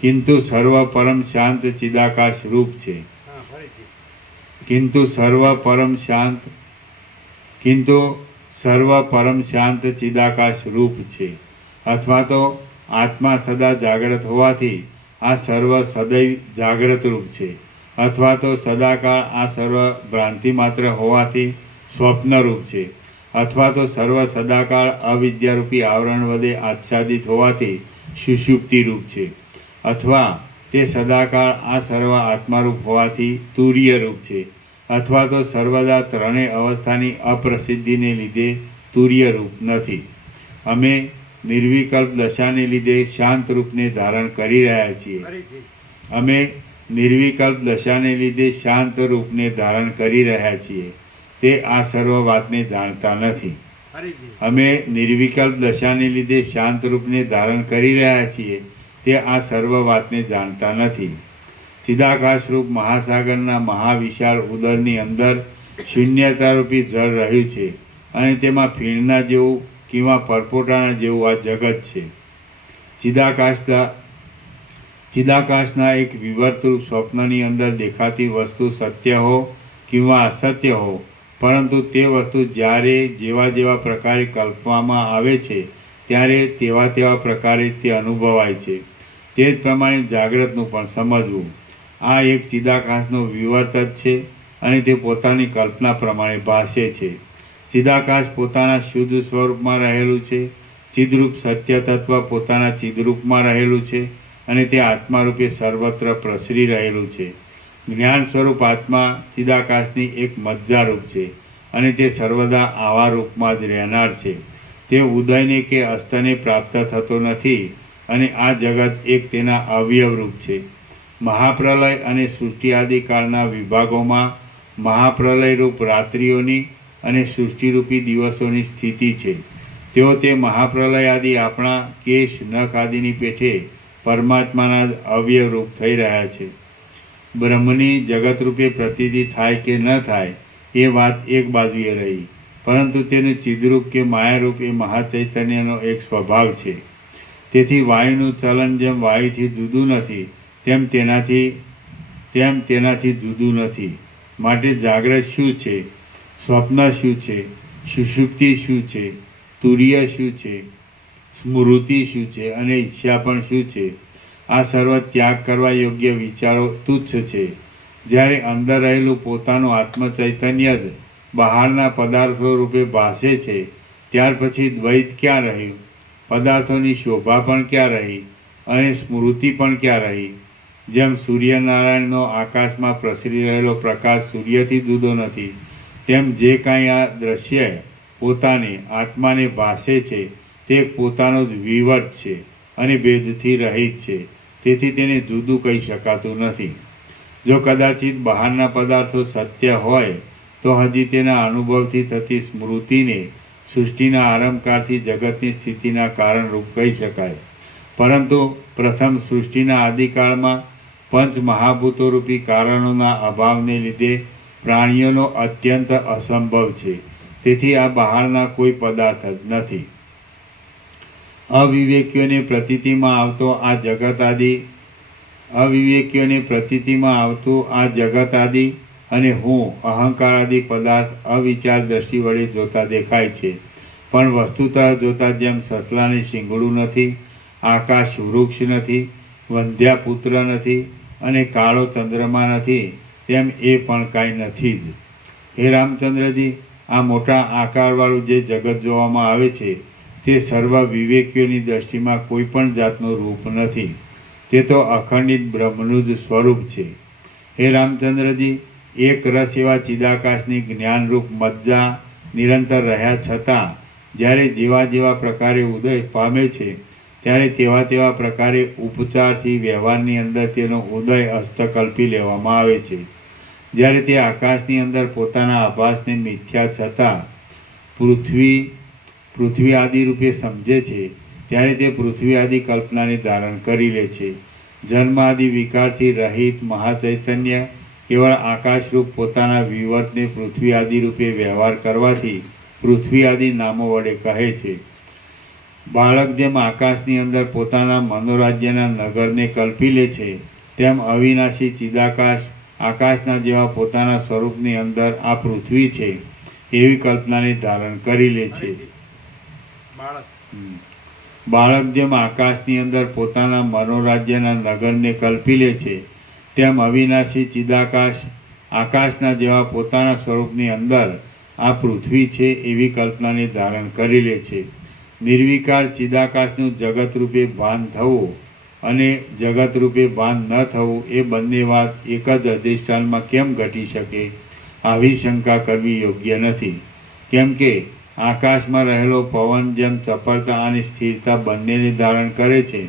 કિંતુ સર્વ પરમ શાંત ચિદાકાશ રૂપ છે. હા ફરીથી કિંતુ સર્વ પરમ શાંત કિંતુ સર્વ પરમ શાંત ચિદાકાશ રૂપ છે. અથવા તો આત્મા સદા જાગ્રત હોવાથી આ સર્વ સદૈવ જાગ્રત રૂપ છે. અથવા તો સદાકાળ આ સર્વ ભ્રાંતિ માત્ર હોવાથી સ્વપ્ન રૂપ છે. અથવા તો સર્વ સદાકાળ અવિદ્યારૂપી આવરણ વડે આચ્છાદિત હોવાથી સુષુપ્તિ રૂપ છે. અથવા તે સદાકાળ આ સર્વ આત્મારૂપ હોવાથી તુરીય રૂપ છે. અથવા તો સર્વદા ત્રણેય અવસ્થાની અપ્રસિદ્ધિને લીધે તુરીય રૂપ નથી. અમે નિર્વિકલ્પ દશાને લીધે શાંત રૂપને ધારણ કરી રહ્યા છીએ. ફરીથી અમે નિર્વિકલ્પ દશાને લીધે શાંત રૂપને ધારણ કરી રહ્યા છીએ. તે આ સર્વ વાતને જાણતા નથી. ફરીથી અમે નિર્વિકલ્પ દશાને લીધે શાંત રૂપને ધારણ કરી રહ્યા છીએ. તે આ સર્વ વાતને જાણતા નથી. ચિદાકાશ રૂપ મહાસાગરના મહાવિશાળ ઉદરની અંદર શૂન્યતારૂપી જળ રહ્યું છે અને તેમાં ફીણના જેવું કિંવા પરપોટાના જેવું આ જગત છે. ચિદાકાશના એક વિવર્તરૂપ સ્વપ્નની અંદર દેખાતી વસ્તુ સત્ય હો કિંવા અસત્ય હો, પરંતુ તે વસ્તુ જ્યારે જેવા જેવા પ્રકારે કલ્પવામાં આવે છે ત્યારે તેવા તેવા પ્રકારે તે અનુભવાય છે. તે જ પ્રમાણે જાગ્રતનું પણ સમજવું. આ એક ચિદાકાશનો વિવર્ત જ છે અને તે પોતાની કલ્પના પ્રમાણે ભાષે છે. ચિદાકાશ પોતાના શુદ્ધ સ્વરૂપમાં રહેલું છે. ચિદરૂપ સત્ય તત્વ પોતાના ચિદરૂપમાં રહેલું છે અને તે આત્મારૂપે સર્વત્ર પ્રસરી રહેલું છે. જ્ઞાન સ્વરૂપ આત્મા ચિદાકાશની એક મજ્જારૂપ છે અને તે સર્વદા આવા રૂપમાં જ રહેનાર છે. તે ઉદયને કે અસ્તને પ્રાપ્ત થતો નથી અને આ જગત એક તેના અવયવ રૂપ છે. મહાપ્રલય અને સૃષ્ટિ આદિ કાળના વિભાગોમાં મહાપ્રલય રૂપ રાત્રિઓની અને સૃષ્ટિરૂપી દિવસોની સ્થિતિ છે. તેઓ તે મહાપ્રલય આદિ આપણા કેશ નખ આદિની પેઠે પરમાત્માના જ અવયવ રૂપ થઈ રહ્યા છે. બ્રહ્મની જગતરૂપે પ્રતીતિ થાય કે ન થાય એ વાત એક બાજુએ રહી, પરંતુ તેનું ચિદરૂપ કે માયારૂપ એ મહાચૈતન્યનો એક સ્વભાવ છે. તેથી વાયુનું ચલન જેમ વાયુથી જુદું નથી તેમ તેનાથી જુદું નથી. માટે જાગ્રત શું છે, સ્વપ્ન શું છે, સુષુપ્તિ શું છે, તુરીય શું છે, સ્મૃતિ શું છે અને ઈચ્છા પણ શું છે, આ સર્વ ત્યાગ કરવા યોગ્ય વિચારો તુચ્છ છે. જ્યારે અંદર રહેલું પોતાનું આત્મચૈતન્ય જ બહારના પદાર્થો રૂપે ભાસે છે, ત્યાર પછી દ્વૈત ક્યાં રહ્યું? પદાર્થોની શોભા પણ ક્યાં રહી અને સ્મૃતિ પણ ક્યાં રહી? જેમ સૂર્યનારાયણનો આકાશમાં પ્રસરી રહેલો પ્રકાશ સૂર્યથી જુદો નથી, તેમ જે કાંઈ આ દ્રશ્ય પોતાને આત્માને ભાસે છે તે પોતાનો જ વિવર્ત છે અને ભેદથી રહિત છે. તેથી તેને જુદું કહી શકાતું નથી. જો કદાચિત બહારના પદાર્થો સત્ય હોય તો હજી તેના અનુભવથી થતી સ્મૃતિને સૃષ્ટિના આરંભકાળથી જગતની સ્થિતિના કારણરૂપ કહી શકાય. પરંતુ પ્રથમ સૃષ્ટિના આદિકાળમાં પંચ મહાભૂતોરૂપી કારણોના અભાવને લીધે પ્રાણીઓનો અત્યંત અસંભવ છે. તેથી આ બહારના કોઈ પદાર્થ જ નથી. અવિવેકીઓને પ્રતીતિમાં આવતું આ જગત આદિ અને હું અહંકાર આદિ પદાર્થ અવિચાર દ્રષ્ટિ વડે જોતા દેખાય છે. પણ વસ્તુતઃ જોતા જેમ સસલાને શિંગડું નથી, આકાશ વૃક્ષ નથી, વંધ્યા પુત્ર નથી અને કાળો ચંદ્રમા નથી, તેમ એ પણ કાંઈ નથી જ. હે રામચંદ્રજી, આ મોટા આકારવાળું જે જગત જોવામાં આવે છે તે સર્વ વિવેકીઓની દ્રષ્ટિમાં કોઈ પણ જાતનું રૂપ નથી. તે તો અખંડિત બ્રહ્મનું જ સ્વરૂપ છે. હે રામચંદ્રજી, એક રસ એવા ચિદાકાશની જ્ઞાનરૂપ મજ્જા નિરંતર રહ્યા છતાં જ્યારે જેવા જેવા પ્રકારે ઉદય પામે છે ત્યારે તેવા તેવા પ્રકારે ઉપચારથી વ્યવહારની અંદર તેનો ઉદય હસ્તકલ્પી લેવામાં આવે છે. જ્યારે તે આકાશની અંદર પોતાના આભાસને મિથ્યા છતાં પૃથ્વી આદિ રૂપે સમજે છે ત્યારે તે પૃથ્વી આદિ કલ્પનાને ધારણ કરી લે છે. જન્મ આદિ વિકારથી રહિત મહાચૈતન્ય કેવળ આકાશરૂપ પોતાના વિવર્તને પૃથ્વી આદિ રૂપે વ્યવહાર કરવાથી પૃથ્વી આદિ નામો વડે કહે છે. બાળક જેમ આકાશની અંદર પોતાના મનોરાજ્યના નગરને કલ્પી લે છે, તેમ અવિનાશી ચિદાકાશ આકાશના જેવા પોતાના સ્વરૂપની અંદર આ પૃથ્વી છે એવી કલ્પનાને ધારણ કરી લે છે. બાળક જેમ આકાશની અંદર પોતાના મનોરાજ્યના નગરને કલ્પી લે છે, તેમ અવિનાશી ચિદાકાશ આકાશના જેવા પોતાના સ્વરૂપની અંદર આ પૃથ્વી છે એવી કલ્પનાને ધારણ કરી લે છે. નિર્વિકાર ચિદાકાશનું જગતરૂપે ભાન થવું અને જગતરૂપે ભાન ન થવું એ બંને વાત એક જ અધિષ્ઠાનમાં કેમ ઘટી શકે? આવી શંકા કરવી યોગ્ય નથી. કેમ કે આકાશમાં રહેલો પવન જેમ ચપળતા અને સ્થિરતા બંનેને ધારણ કરે છે,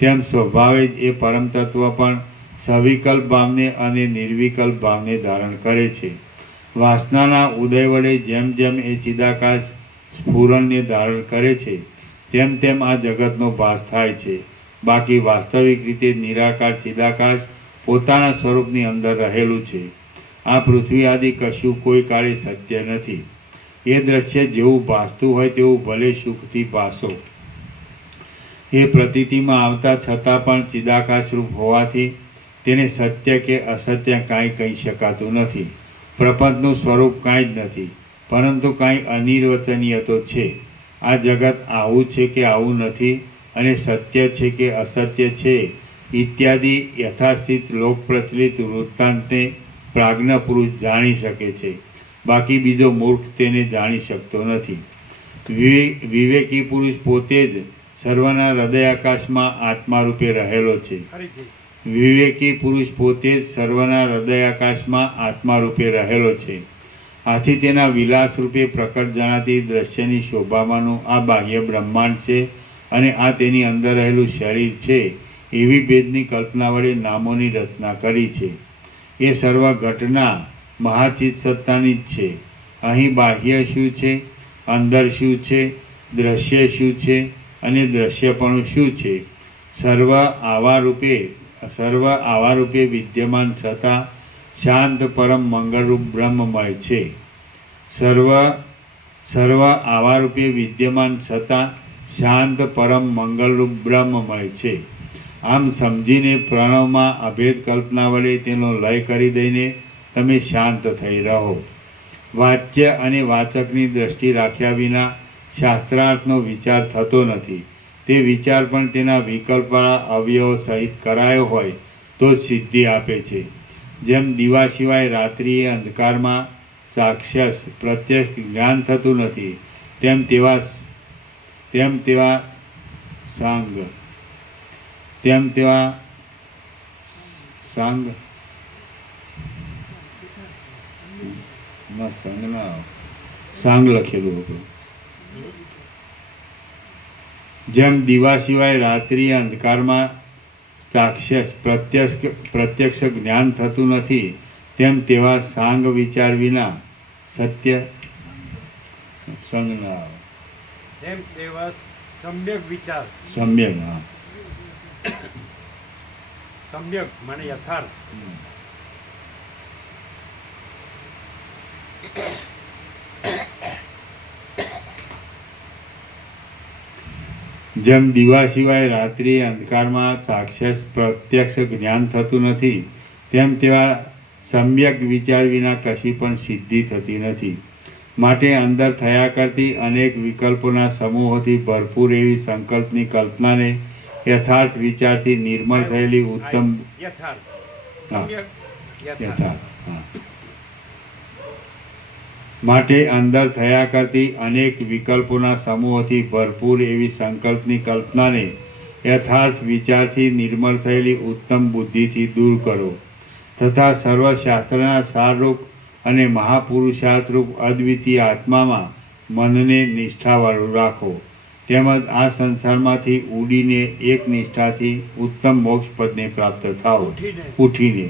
તેમ સ્વભાવે જ એ પરમ તત્વ પણ સવિકલ્પ ભાવને અને નિર્વિકલ્પ ભાવને ધારણ કરે છે. વાસનાના ઉદય વડે જેમ જેમ એ ચિદાકાશ સ્ફુરણને ધારણ કરે છે, તેમ તેમ આ જગતનો ભાસ થાય છે. બાકી વાસ્તવિક રીતે નિરાકાર ચિદાકાશ પોતાના સ્વરૂપની અંદર રહેલું છે. આ પૃથ્વી આદિ કશું કોઈ કાળે સત્ય નથી. એ દ્રશ્ય જેવું ભાસતું હોય તેવું ભલે સુખથી ભાસો, એ પ્રતીતિમાં આવતા છતાં પણ ચિદાકાશરૂપ હોવાથી તેને સત્ય કે અસત્ય કાંઈ કહી શકાતું નથી. પ્રપંચનું સ્વરૂપ કાંઈ જ નથી, પરંતુ કાંઈ અનિર્વચનીય તો છે. આ જગત આવું છે કે આવું નથી, અને સત્ય છે કે અસત્ય છે ઇત્યાદિ યથાસ્થિત લોકપ્રચલિત વૃત્તાંતને પ્રાજ્ઞ પુરુષ જાણી શકે છે. બાકી બીજો મૂર્ખ તેને જાણી શકતો નથી. વિવેકી પુરુષ પોતે જ સર્વના હૃદયાકાશમાં આત્મા રૂપે રહેલો છે. વિવેકી પુરુષ પોતે જ સર્વના હૃદયાકાશમાં આત્મા રૂપે રહેલો છે. આથી તેના વિલાસ રૂપે પ્રકટ જણાતી દ્રશ્યની શોભામાંનું આ બાહ્ય બ્રહ્માંડ છે અને આ તેની અંદર રહેલું શરીર છે એવી ભેદની કલ્પના વડે નામોની રચના કરી છે. એ સર્વ ઘટના મહાચિત સત્તાની જ છે. અહીં બાહ્ય શું છે, અંદર શું છે, દ્રશ્ય શું છે અને દ્રશ્યપણું શું છે, સર્વ આવા રૂપે વિદ્યમાન છતાં શાંત પરમ મંગળરૂપ બ્રહ્મમય છે. સર્વ આવા રૂપે વિદ્યમાન છતાં શાંત પરમ મંગળરૂપ બ્રહ્મમય છે. આમ સમજીને પ્રણવમાં અભેદ કલ્પના વડે તેનો લય કરી દઈને તમે શાંત થઈ રહો. વાચ્ય અને વાચકની દ્રષ્ટિ રાખ્યા વિના શાસ્ત્રાર્થનો વિચાર થતો નથી. તે વિચાર પણ તેના વિકલ્પવાળા અવયવો સહિત કરાયો હોય તો જ સિદ્ધિ આપે છે. જેમ દીવા સિવાય રાત્રિએ અંધકારમાં ચાક્ષસ પ્રત્યક્ષ જ્ઞાન થતું નથી, તેમ તેવા સાંગ લખેલું હતું. જેમ દીવા સિવાય રાત્રિએ અંધકારમાં ચાક્ષસ પ્રત્યક્ષ જ્ઞાન થતું નથી, તેમ તેવા સાંગ વિચાર વિના સત્ય સંગ ન આવે. તેમ તેવા સમ્યક વિચાર, સમ્યક, હા, સમ્યક મને યથાર્થ. જેમ દીવા સિવાય રાત્રિએ અંધકારમાં સાક્ષાત પ્રત્યક્ષ જ્ઞાન થતું નથી, તેમ તેવા સમ્યક વિચાર વિના કશી પણ સિદ્ધિ થતી નથી. માટે અંદર થયા કરતી અનેક વિકલ્પોના સમૂહોથી ભરપૂર એવી સંકલ્પની કલ્પનાને યથાર્થ વિચારથી નિર્મળ થયેલી ઉત્તમ માટે અંદર થયા કરતી અનેક વિકલ્પોના સમૂહોથી ભરપૂર એવી સંકલ્પની કલ્પનાને યથાર્થ વિચારથી નિર્મળ થયેલી ઉત્તમ બુદ્ધિથી દૂર કરો તથા સર્વશાસ્ત્રના સારરૂપ અને મહાપુરુષાર્થરૂપ અદ્વિતીય આત્મામાં મનને નિષ્ઠાવાળું રાખો. તેમજ આ સંસારમાંથી ઉડીને એક નિષ્ઠાથી ઉત્તમ મોક્ષ પદને પ્રાપ્ત થાઓ. ઉઠીને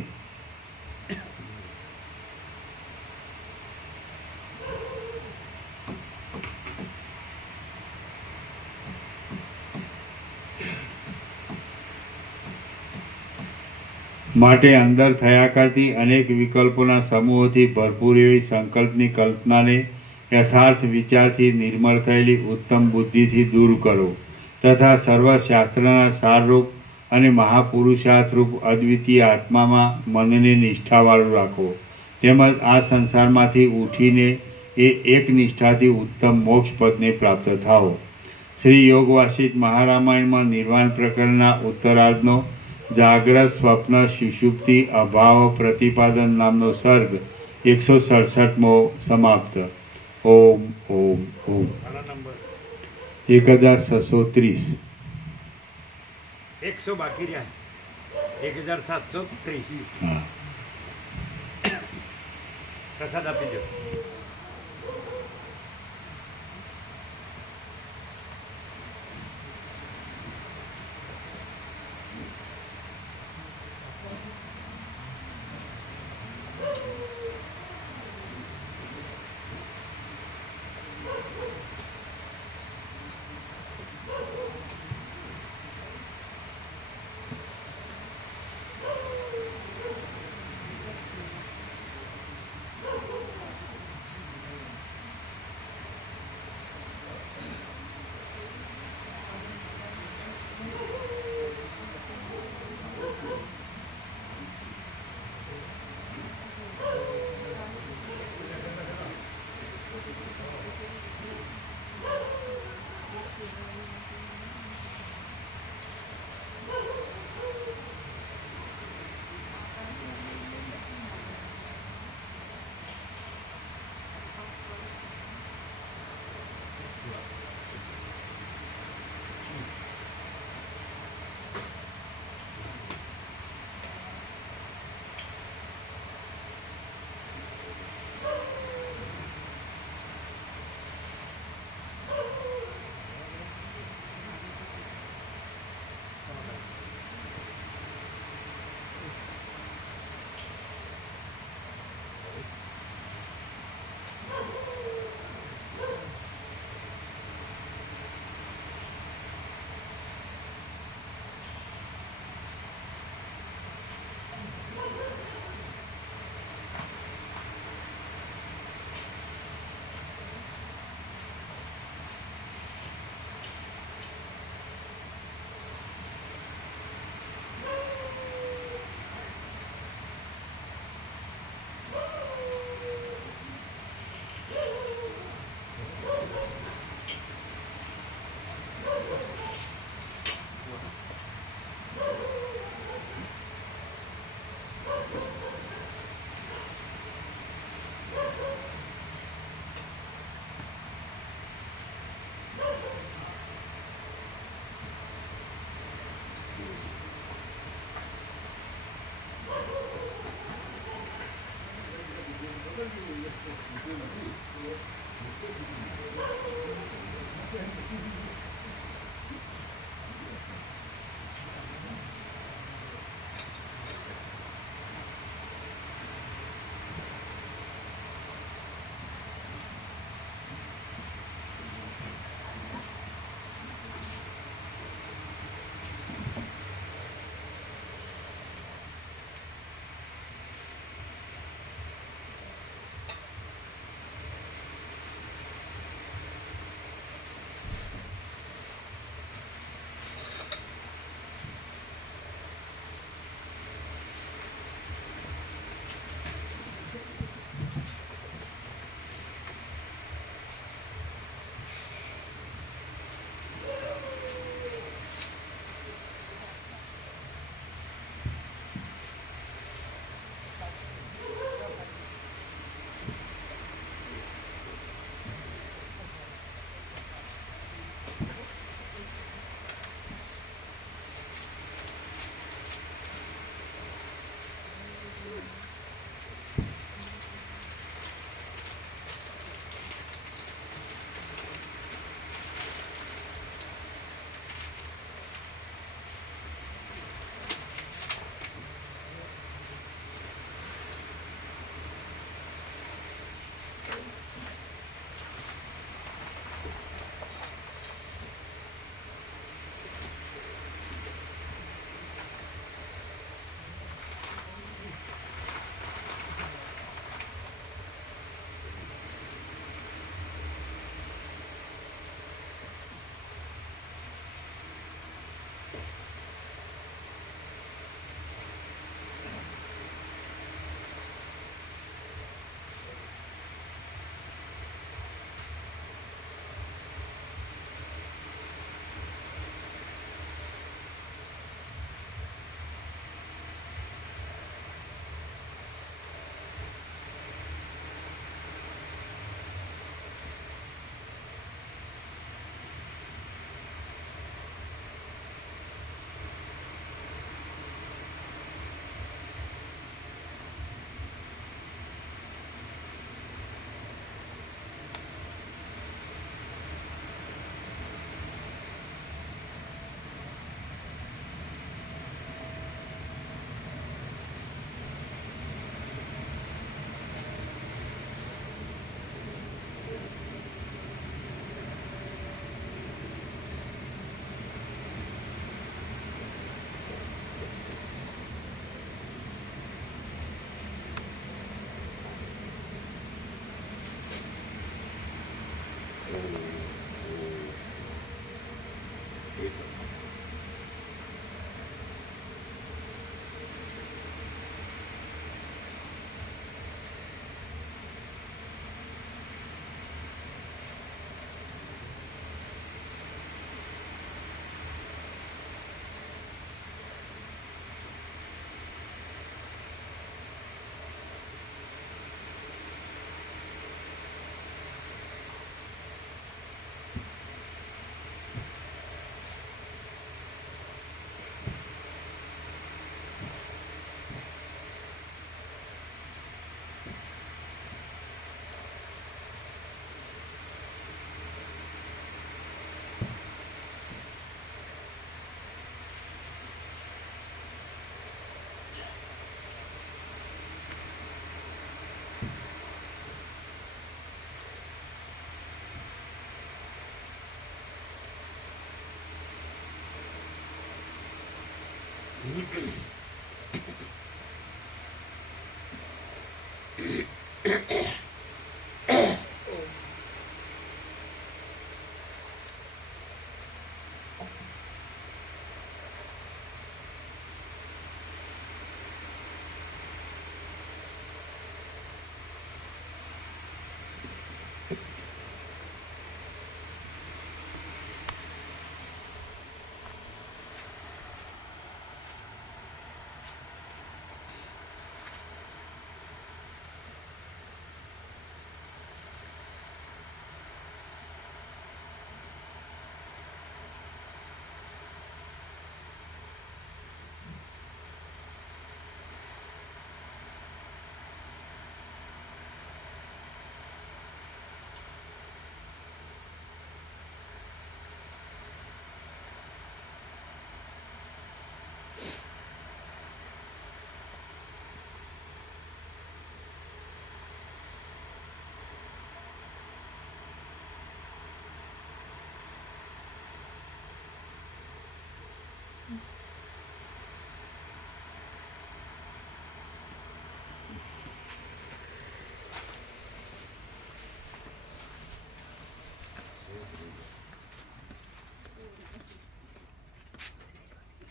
માટે અંદર થયા કરતી અનેક વિકલ્પોના સમૂહોથી ભરપૂર એવી સંકલ્પની કલ્પનાને યથાર્થ વિચારથી નિર્મળ થયેલી ઉત્તમ બુદ્ધિથી દૂર કરો તથા સર્વશાસ્ત્રના સારરૂપ અને મહાપુરુષાર્થરૂપ અદ્વિતીય આત્મામાં મનને નિષ્ઠાવાળું રાખો. તેમજ આ સંસારમાંથી ઉઠીને એ એક નિષ્ઠાથી ઉત્તમ મોક્ષ પદને પ્રાપ્ત થાઓ. શ્રી યોગવાસિત મહારામાયણમાં નિર્વાણ પ્રકરણના ઉત્તરાર્ધનો જાગ્રત સ્વપ્ન સુષુપ્તિ અભાવ પ્રતિપાદન નામનો સર્ગ 167મો સમાપ્ત. ઓમ ઓમ ઓમ. આના નંબર 1630. 100 બાકી રહ્યા. 1730. હા. પ્રસાદ આપી દો.